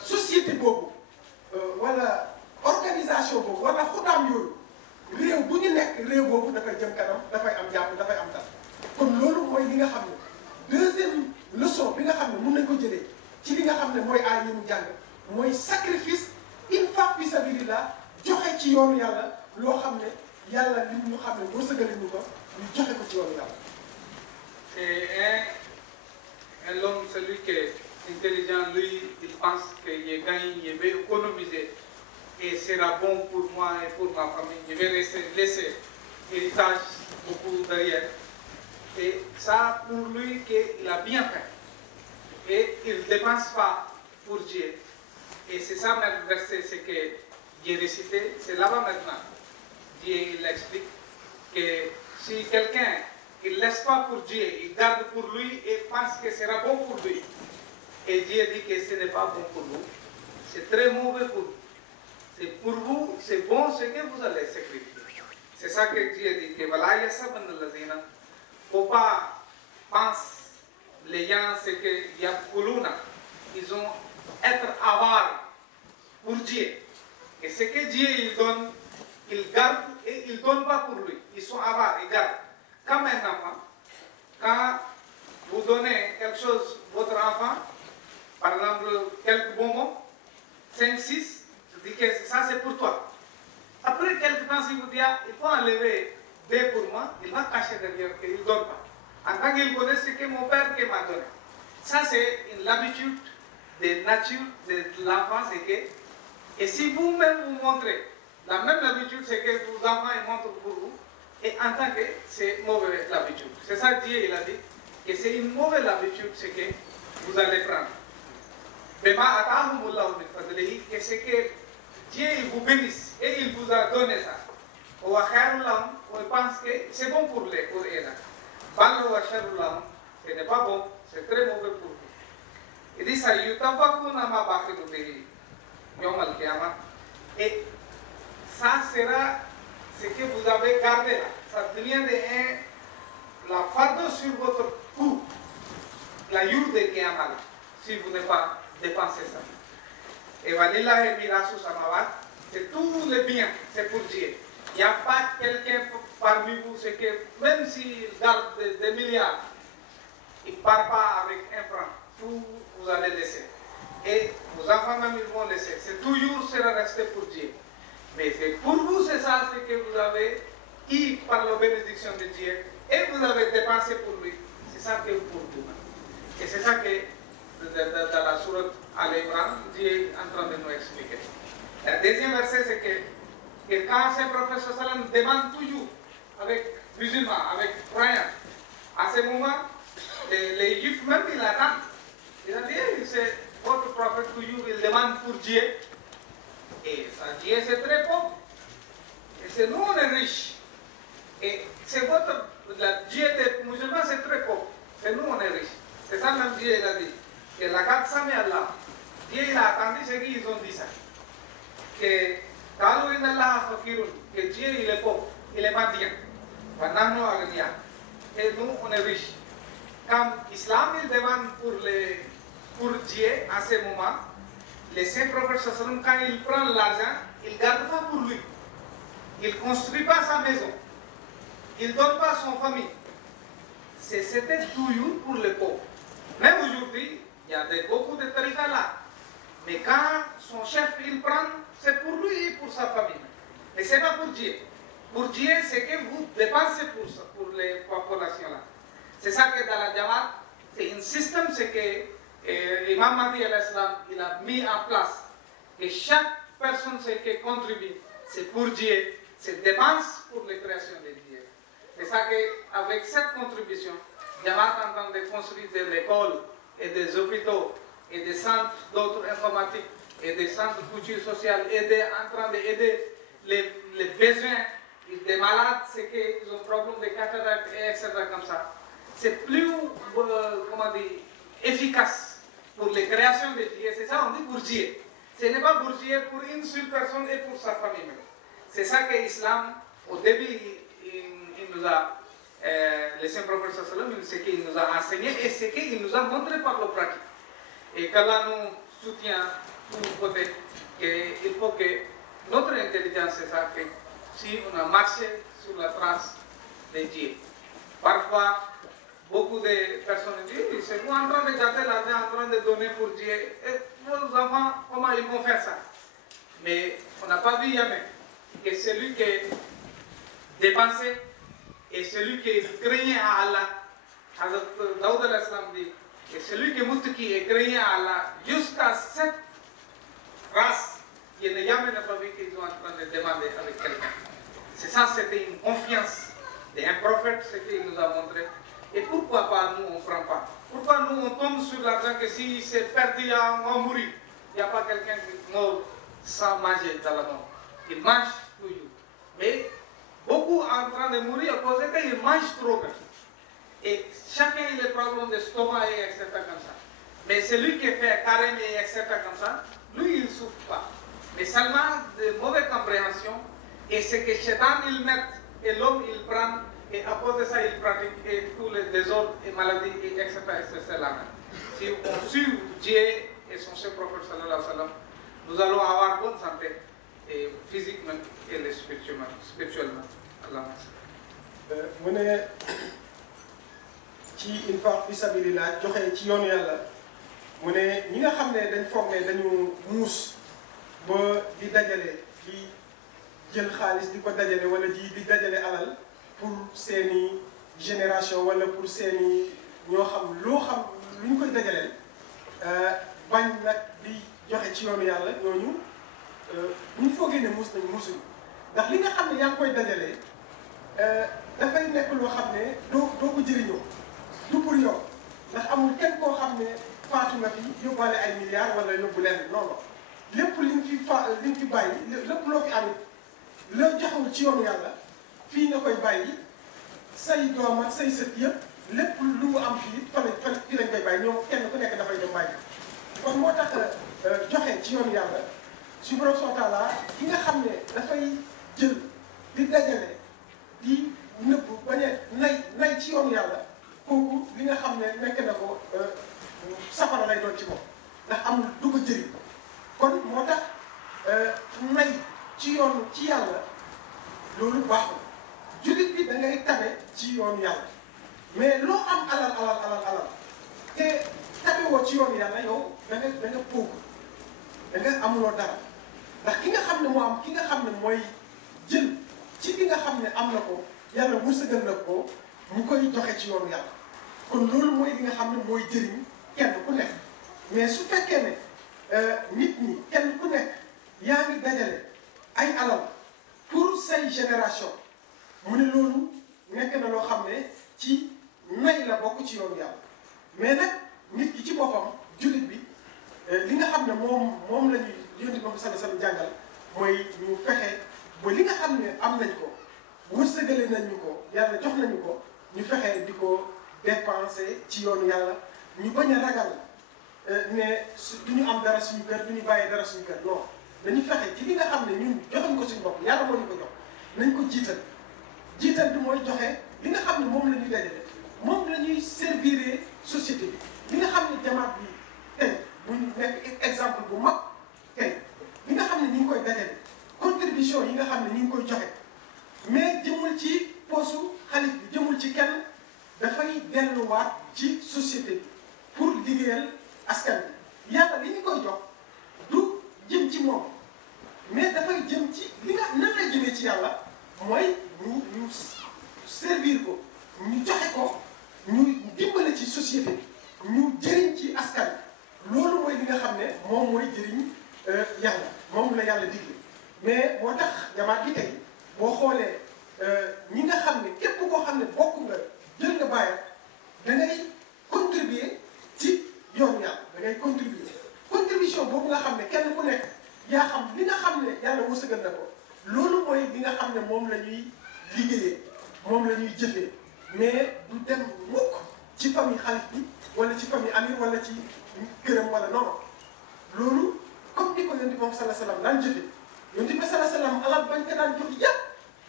société boobu wala organisation boobu wala xudaam yooyu réew bu ñu nekk réew boobu dafay jëm kanam dafay am jàmm dafay am dal kon loolu mooy li nga xam ne deuxième leçon bi nga xam ne mun nañ ko jëlee ci li nga xam ne mooy aay yi mu jàng mooy sacrifice infaq fi sabilillah joxe ci yoonu yàlla loo xam ne yàlla lim ñu xam ne wërsëgale ñu ko ñu joxe ko ci yoonu yàlla. C'est un homme, celui qui est intelligent, lui, il pense qu'il gagne, il va économiser et sera bon pour moi et pour ma famille. Je vais laisser héritage beaucoup derrière. Et ça, pour lui, qu'il a bien fait. Et il ne dépense pas pour Dieu. Et c'est ça, le verset, c'est que Dieu récité, c'est là-bas maintenant. Dieu, il explique que si quelqu'un il ne laisse pas pour Dieu, il garde pour lui et pense que ce sera bon pour lui. Et Dieu dit que ce n'est pas bon pour vous. C'est très mauvais pour vous. C'est pour vous, c'est bon ce que vous allez sacrifier. C'est ça que Dieu dit, que voilà, il y a ça dans la zina. Il ne faut pas penser, les gens, c'est qu'il y a Kuluna. Ils ont être avares pour Dieu. Et ce que Dieu il donne, il garde et il ne donne pas pour lui. Ils sont avares, ils gardent. Comme un enfant, quand vous donnez quelque chose à votre enfant, par exemple quelques bonbons, 5, 6, je dis que ça c'est pour toi. Après quelques temps, si vous dites, il faut enlever 2 pour moi, il va cacher derrière qu'il ne donne pas. En tant qu'il connaît ce que mon père m'a donné. Ça c'est l'habitude de nature de l'enfant, c'est que, et si vous-même vous montrez la même habitude, c'est que vos enfants ils montrent pour vous, et en tant que c'est mauvaise l'habitude. C'est ça Dieu il a dit, que c'est une mauvaise habitude, c'est que vous allez prendre. Que c'est que Dieu il vous bénisse et il vous a donné ça. On pense que c'est bon pour eux. Ce n'est pas bon, c'est très mauvais pour vous. Il dit ça, et ça sera ce que vous avez gardé là. Ça devient la fardeau sur votre cou, la yourde qui est mal, si vous n'avez pas dépensé ça. Et Valila et Mirasu Samavat, c'est tous les biens, c'est pour Dieu. Il n'y a pas quelqu'un parmi vous, c'est que même s'il garde des milliards, il ne part pas avec un franc, tout vous allez laisser. Et vos enfants même ils vont laisser. C'est toujours sera resté pour Dieu. Mais c'est pour vous, c'est ça, c'est que vous avez eu par la bénédiction de Dieu et vous avez dépensé pour lui. C'est ça que pour vous. Et c'est ça que dans la sourate Al-Imran, Dieu est en train de nous expliquer. Le deuxième verset, c'est que quand ce prophète sallam demande toujours avec musulmans, avec croyants, à ce moment, les juifs même, ils attendent. Ils ont dit, c'est votre prophète toujours, il demande pour Dieu. Et ça, Dieu c'est très pauvre. Et c'est nous, on est riches. Et c'est votre, Dieu des musulmans c'est très pauvre. C'est nous, on est riches. C'est ça même Dieu il a dit. Que la carte ça met Allah. Dieu il a attendu ce qu'ils ont dit ça. Que Kalu inallah fakirun. Que Dieu il est pauvre. Il est pas bien. Et nous, on est riches. Quand l'islam il demande pour Dieu à ce moment, les saints prophètes, quand il prend l'argent, il ne garde pas pour lui. Il ne construit pas sa maison. Il ne donne pas son famille. C'était toujours pour les pauvres. Même aujourd'hui, il y a beaucoup de tariqas là. Mais quand son chef il prend, c'est pour lui et pour sa famille. Mais ce n'est pas pour Dieu. Pour Dieu, c'est que vous dépensez pour les populations là. C'est ça que dans la Jamaat, c'est un système, c'est que l'imam Mahdi al-Islam, il a mis en place que chaque personne qui contribue, c'est pour Dieu, c'est dépense pour les créations de Dieu. C'est ça qu'avec cette contribution, Jamaat est en train de construire des écoles et des hôpitaux et des centres d'autres informatiques et des centres de culture sociale, en train d'aider les besoins des malades, c'est qu'ils ont problème de cataracte, etc. comme ça. C'est plus, comment dire, efficace pour les créations de Dieu. C'est ça, on dit pour Dieu. Ce n'est pas pour Dieu, pour une seule personne et pour sa famille même. C'est ça que l'islam, au début, il nous a, le Saint Prophète sallam, c'est qu'il nous a enseigné et c'est qu'il nous a montré par le pratique. Et qu'Allah nous soutient de tous côtés, qu'il faut que notre intelligence, c'est ça, que si on a marché sur la trace de Dieu. Parfois, beaucoup de personnes disent, c'est vous en train de garder l'argent, en train de donner pour Dieu. Et vos enfants, comment ils vont faire ça? Mais on n'a pas vu jamais que celui qui dépensé. Et celui qui craignait à Allah, Hazrat Daoud al-Islam dit, et celui qui est muttaqi et craignait à Allah, jusqu'à cette race, il n'y a jamais pas vu qu'ils sont en train de demander avec quelqu'un. C'est ça, c'était une confiance d'un prophète, ce qu'il nous a montré. Et pourquoi pas nous, on ne prend pas? Pourquoi nous, on tombe sur l'argent que si c'est perdu, on va mourir? Il n'y a pas quelqu'un qui meurt sans manger dans la mort. Il mange toujours. Mais beaucoup en train de mourir à cause qu'ils mangent trop. Et chacun a des problèmes d'estomac et etc. comme ça. Mais celui qui fait carême et etc. comme ça, lui, il ne souffre pas. Mais seulement de mauvaises compréhensions. Et c'est que Shaitan, il met, et l'homme, il prend, et à cause de ça, il pratique et tous les désordres et maladies, et etc. C'est la même. Si on suit Dieu et son seul prophète, sallallahu alayhi wa sallam, nous allons avoir bonne santé, et physiquement et spirituellement. Allah. mu ne ci infaq fi sabilillah joxe ci yoonu yàlla mu ne ñi nga xam ne dañ foog ne dañu muus ba di dajale di jël xaalis di ko dajale wala di dajale alal pour seeni génération wala pour seeni ñoo xam loo xam lu ñu koy dajaleel bañ nag di joxe ci yoonu yàlla ñooñu bu ñu foogee ne muus nañu muusuñu ndax li nga xam ne yaa ngi koy dajalee dafay nekk loo xam ne doo ko jëriñoo du pour yow ndax amul kenn koo xam ne faatu nga fi yóbbaale ay milliards wala yóbbu leen non non lépp li nga fi bàyyi lépp loo fi amit loo joxewul ci yoonu yàlla fii nga koy bàyyi say doom ak say sët yëpp lépp lu mu am fii fii lañ koy bàyyi ñoom kenn ku nekk dafay dem bàyyi kon moo tax joxe ci yoonu yàlla su borom subhanahu wa taala ki nga xam ne dafay jël di dajale di nëbb bañ a nay ci yoonu yàlla kooku li nga xam ne nekk na ko safara lay doon ci moom ndax amul du ko jëriñ kon moo tax nay ci yoon ci yàlla loolu baaxul jullit bi da ngay tabe ci yoonu yàlla mais loo am alal te tabewoo ci yoonu yàlla yow da nga pauvre da nga amuloo dara ndax ki nga xam ne moo am ki nga xam ne mooy jël ci li nga xam ne am na ko yàlla wërsëgal na ko mu koy joxe ci yoonu yàlla kon loolu mooy li nga xam ne mooy jëriñ kenn ku nekk mais su fekkee ne nit ñi kenn ku nekk yaa ngi dajale ay alal pour say génération mu ne loolu nekk na loo xam ne ci nay la bokk ci yoonu yàlla mais nag nit ki ci boppam jullit bi li nga xam ne moom la ñuy yónni ba sallallahu alayhi wasallam jàngal mooy ñu fexe ba li nga xam ne am nañ ko wërsëgale nañ ñu ko yàlla jox nañu ko ñu fexe di ko dépenser ci yoonu yàlla ñu bañ a ragal ne du ñu am dara suñu kër du ñu bàyyi dara suñu kër non dañu fexe ci li nga xam ne ñun joxuñ ko suñu bopp yàlla moo ñu ko jox nañ ko jiital bi mooy joxe li nga xam ne moom la ñuy dajale moom la ñuy servir société bi li nga xam ne jamaat bi tey bu ñu nekk exemple bu mag tey li nga xam ne ñu ngi koy dajale contribution yi nga xam ne ñu ngi koy joxe mais jëmul ci posu xalif bi jëmul ci kenn dafay delluwaat ci société bi pour liggéeyal askan bi yàlla li ñu koy jox du jëm ci moom mais dafay jëm ci li nga nan la jëmee ci yàlla mooy ñu servir ko ñu joxe ko ñu dimbale ci société bi ñu jëriñ ci askan bi loolu mooy li nga xam ne moom mooy jëriñ yàlla moom la yàlla digle mais moo tax jamaat bi tey boo xoolee ñi nga xam ne képp koo xam ne bokk nga jël nga bàyyi da ngay contribuer ci yoonu yàlla da ngay contribution boobu nga xam ne kenn ku nekk yaa xam li nga xam ne yàlla wërsëgal na ko loolu mooy li nga xam ne moom la ñuy liggéeyee moom la ñuy jëfee mais du dem mukk ci famille xalif bi wala ci famille amir wala ci këram wala non loolu comme ni ko yonent bi moom sallallahu alayhi wasallam daan jëfee yonent bi sallallahu alayhi wasallam alal bañ ko daan jox yëpp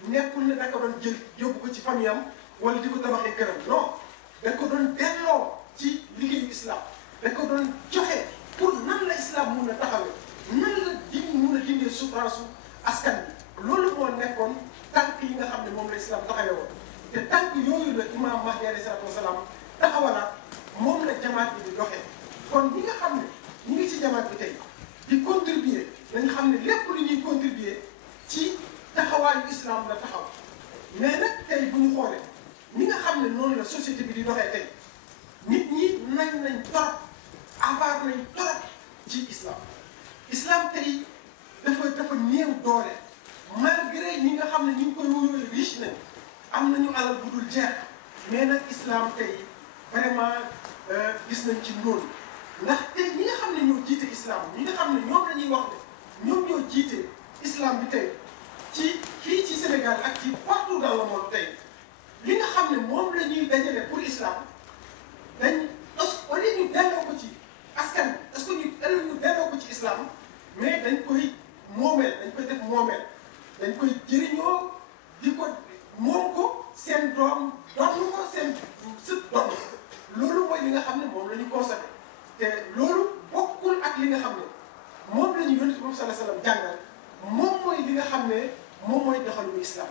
nekkul ne da ko doon jël yóbbu ko ci famille am wala di ko tabaxee këram non da ko doon delloo ci liggéeyu islam da ko doon joxe pour nan la islam mun a taxawee nan la mun a dindee souffrance askan bi loolu moo nekkoon tànk yi nga xam ne moom la islam taxawee woon te tànk yooyu la imam Mahdi alayhi salaatu wasalaam taxawalaat moom la jamaat bi di doxee kon ñi nga xam ne ñu ngi ci jamaat bi tey di contribuer dañu xam ne lépp lu ñuy contribuer ci taxawaayu islam la taxaw mais nag tey bu ñu xoolee ñi nga xam ne noonu la société bi di doxee tey nit ñi nañ torop avaar nañ torop ci islam tey dafa néew doole malgré ñi nga xam ne ñu ngi koy wóyoo riche nañ am nañu alal bu dul jeex mais nag islam tey vraiment gis nañ ci noonu ndax tey ñi nga xam ne ñoo jiite islam ñi nga xam ne ñoom la ñuy wax ne ñoom ñoo jiite islam bi tey ci fii ci Sénégal ak ci partout dans le monde tey li nga xam ne moom la ñuy dajale pour islam dañ au lieu ñu delloo ko ci askan bi est-ce que ñu delloo ko ci islam mais dañ koy moomeel dañ koy def moomeel dañ koy jëriñoo di ko moom ko seen doom doon ko seen sët doon loolu mooy li nga xam ne moom la ñu constaté te loolu bokkul ak li nga xam ne moom la ñu yonent bi sallallahu alayhi wa sallam jàngal moom mooy li nga xam ne moom mooy doxalinu islam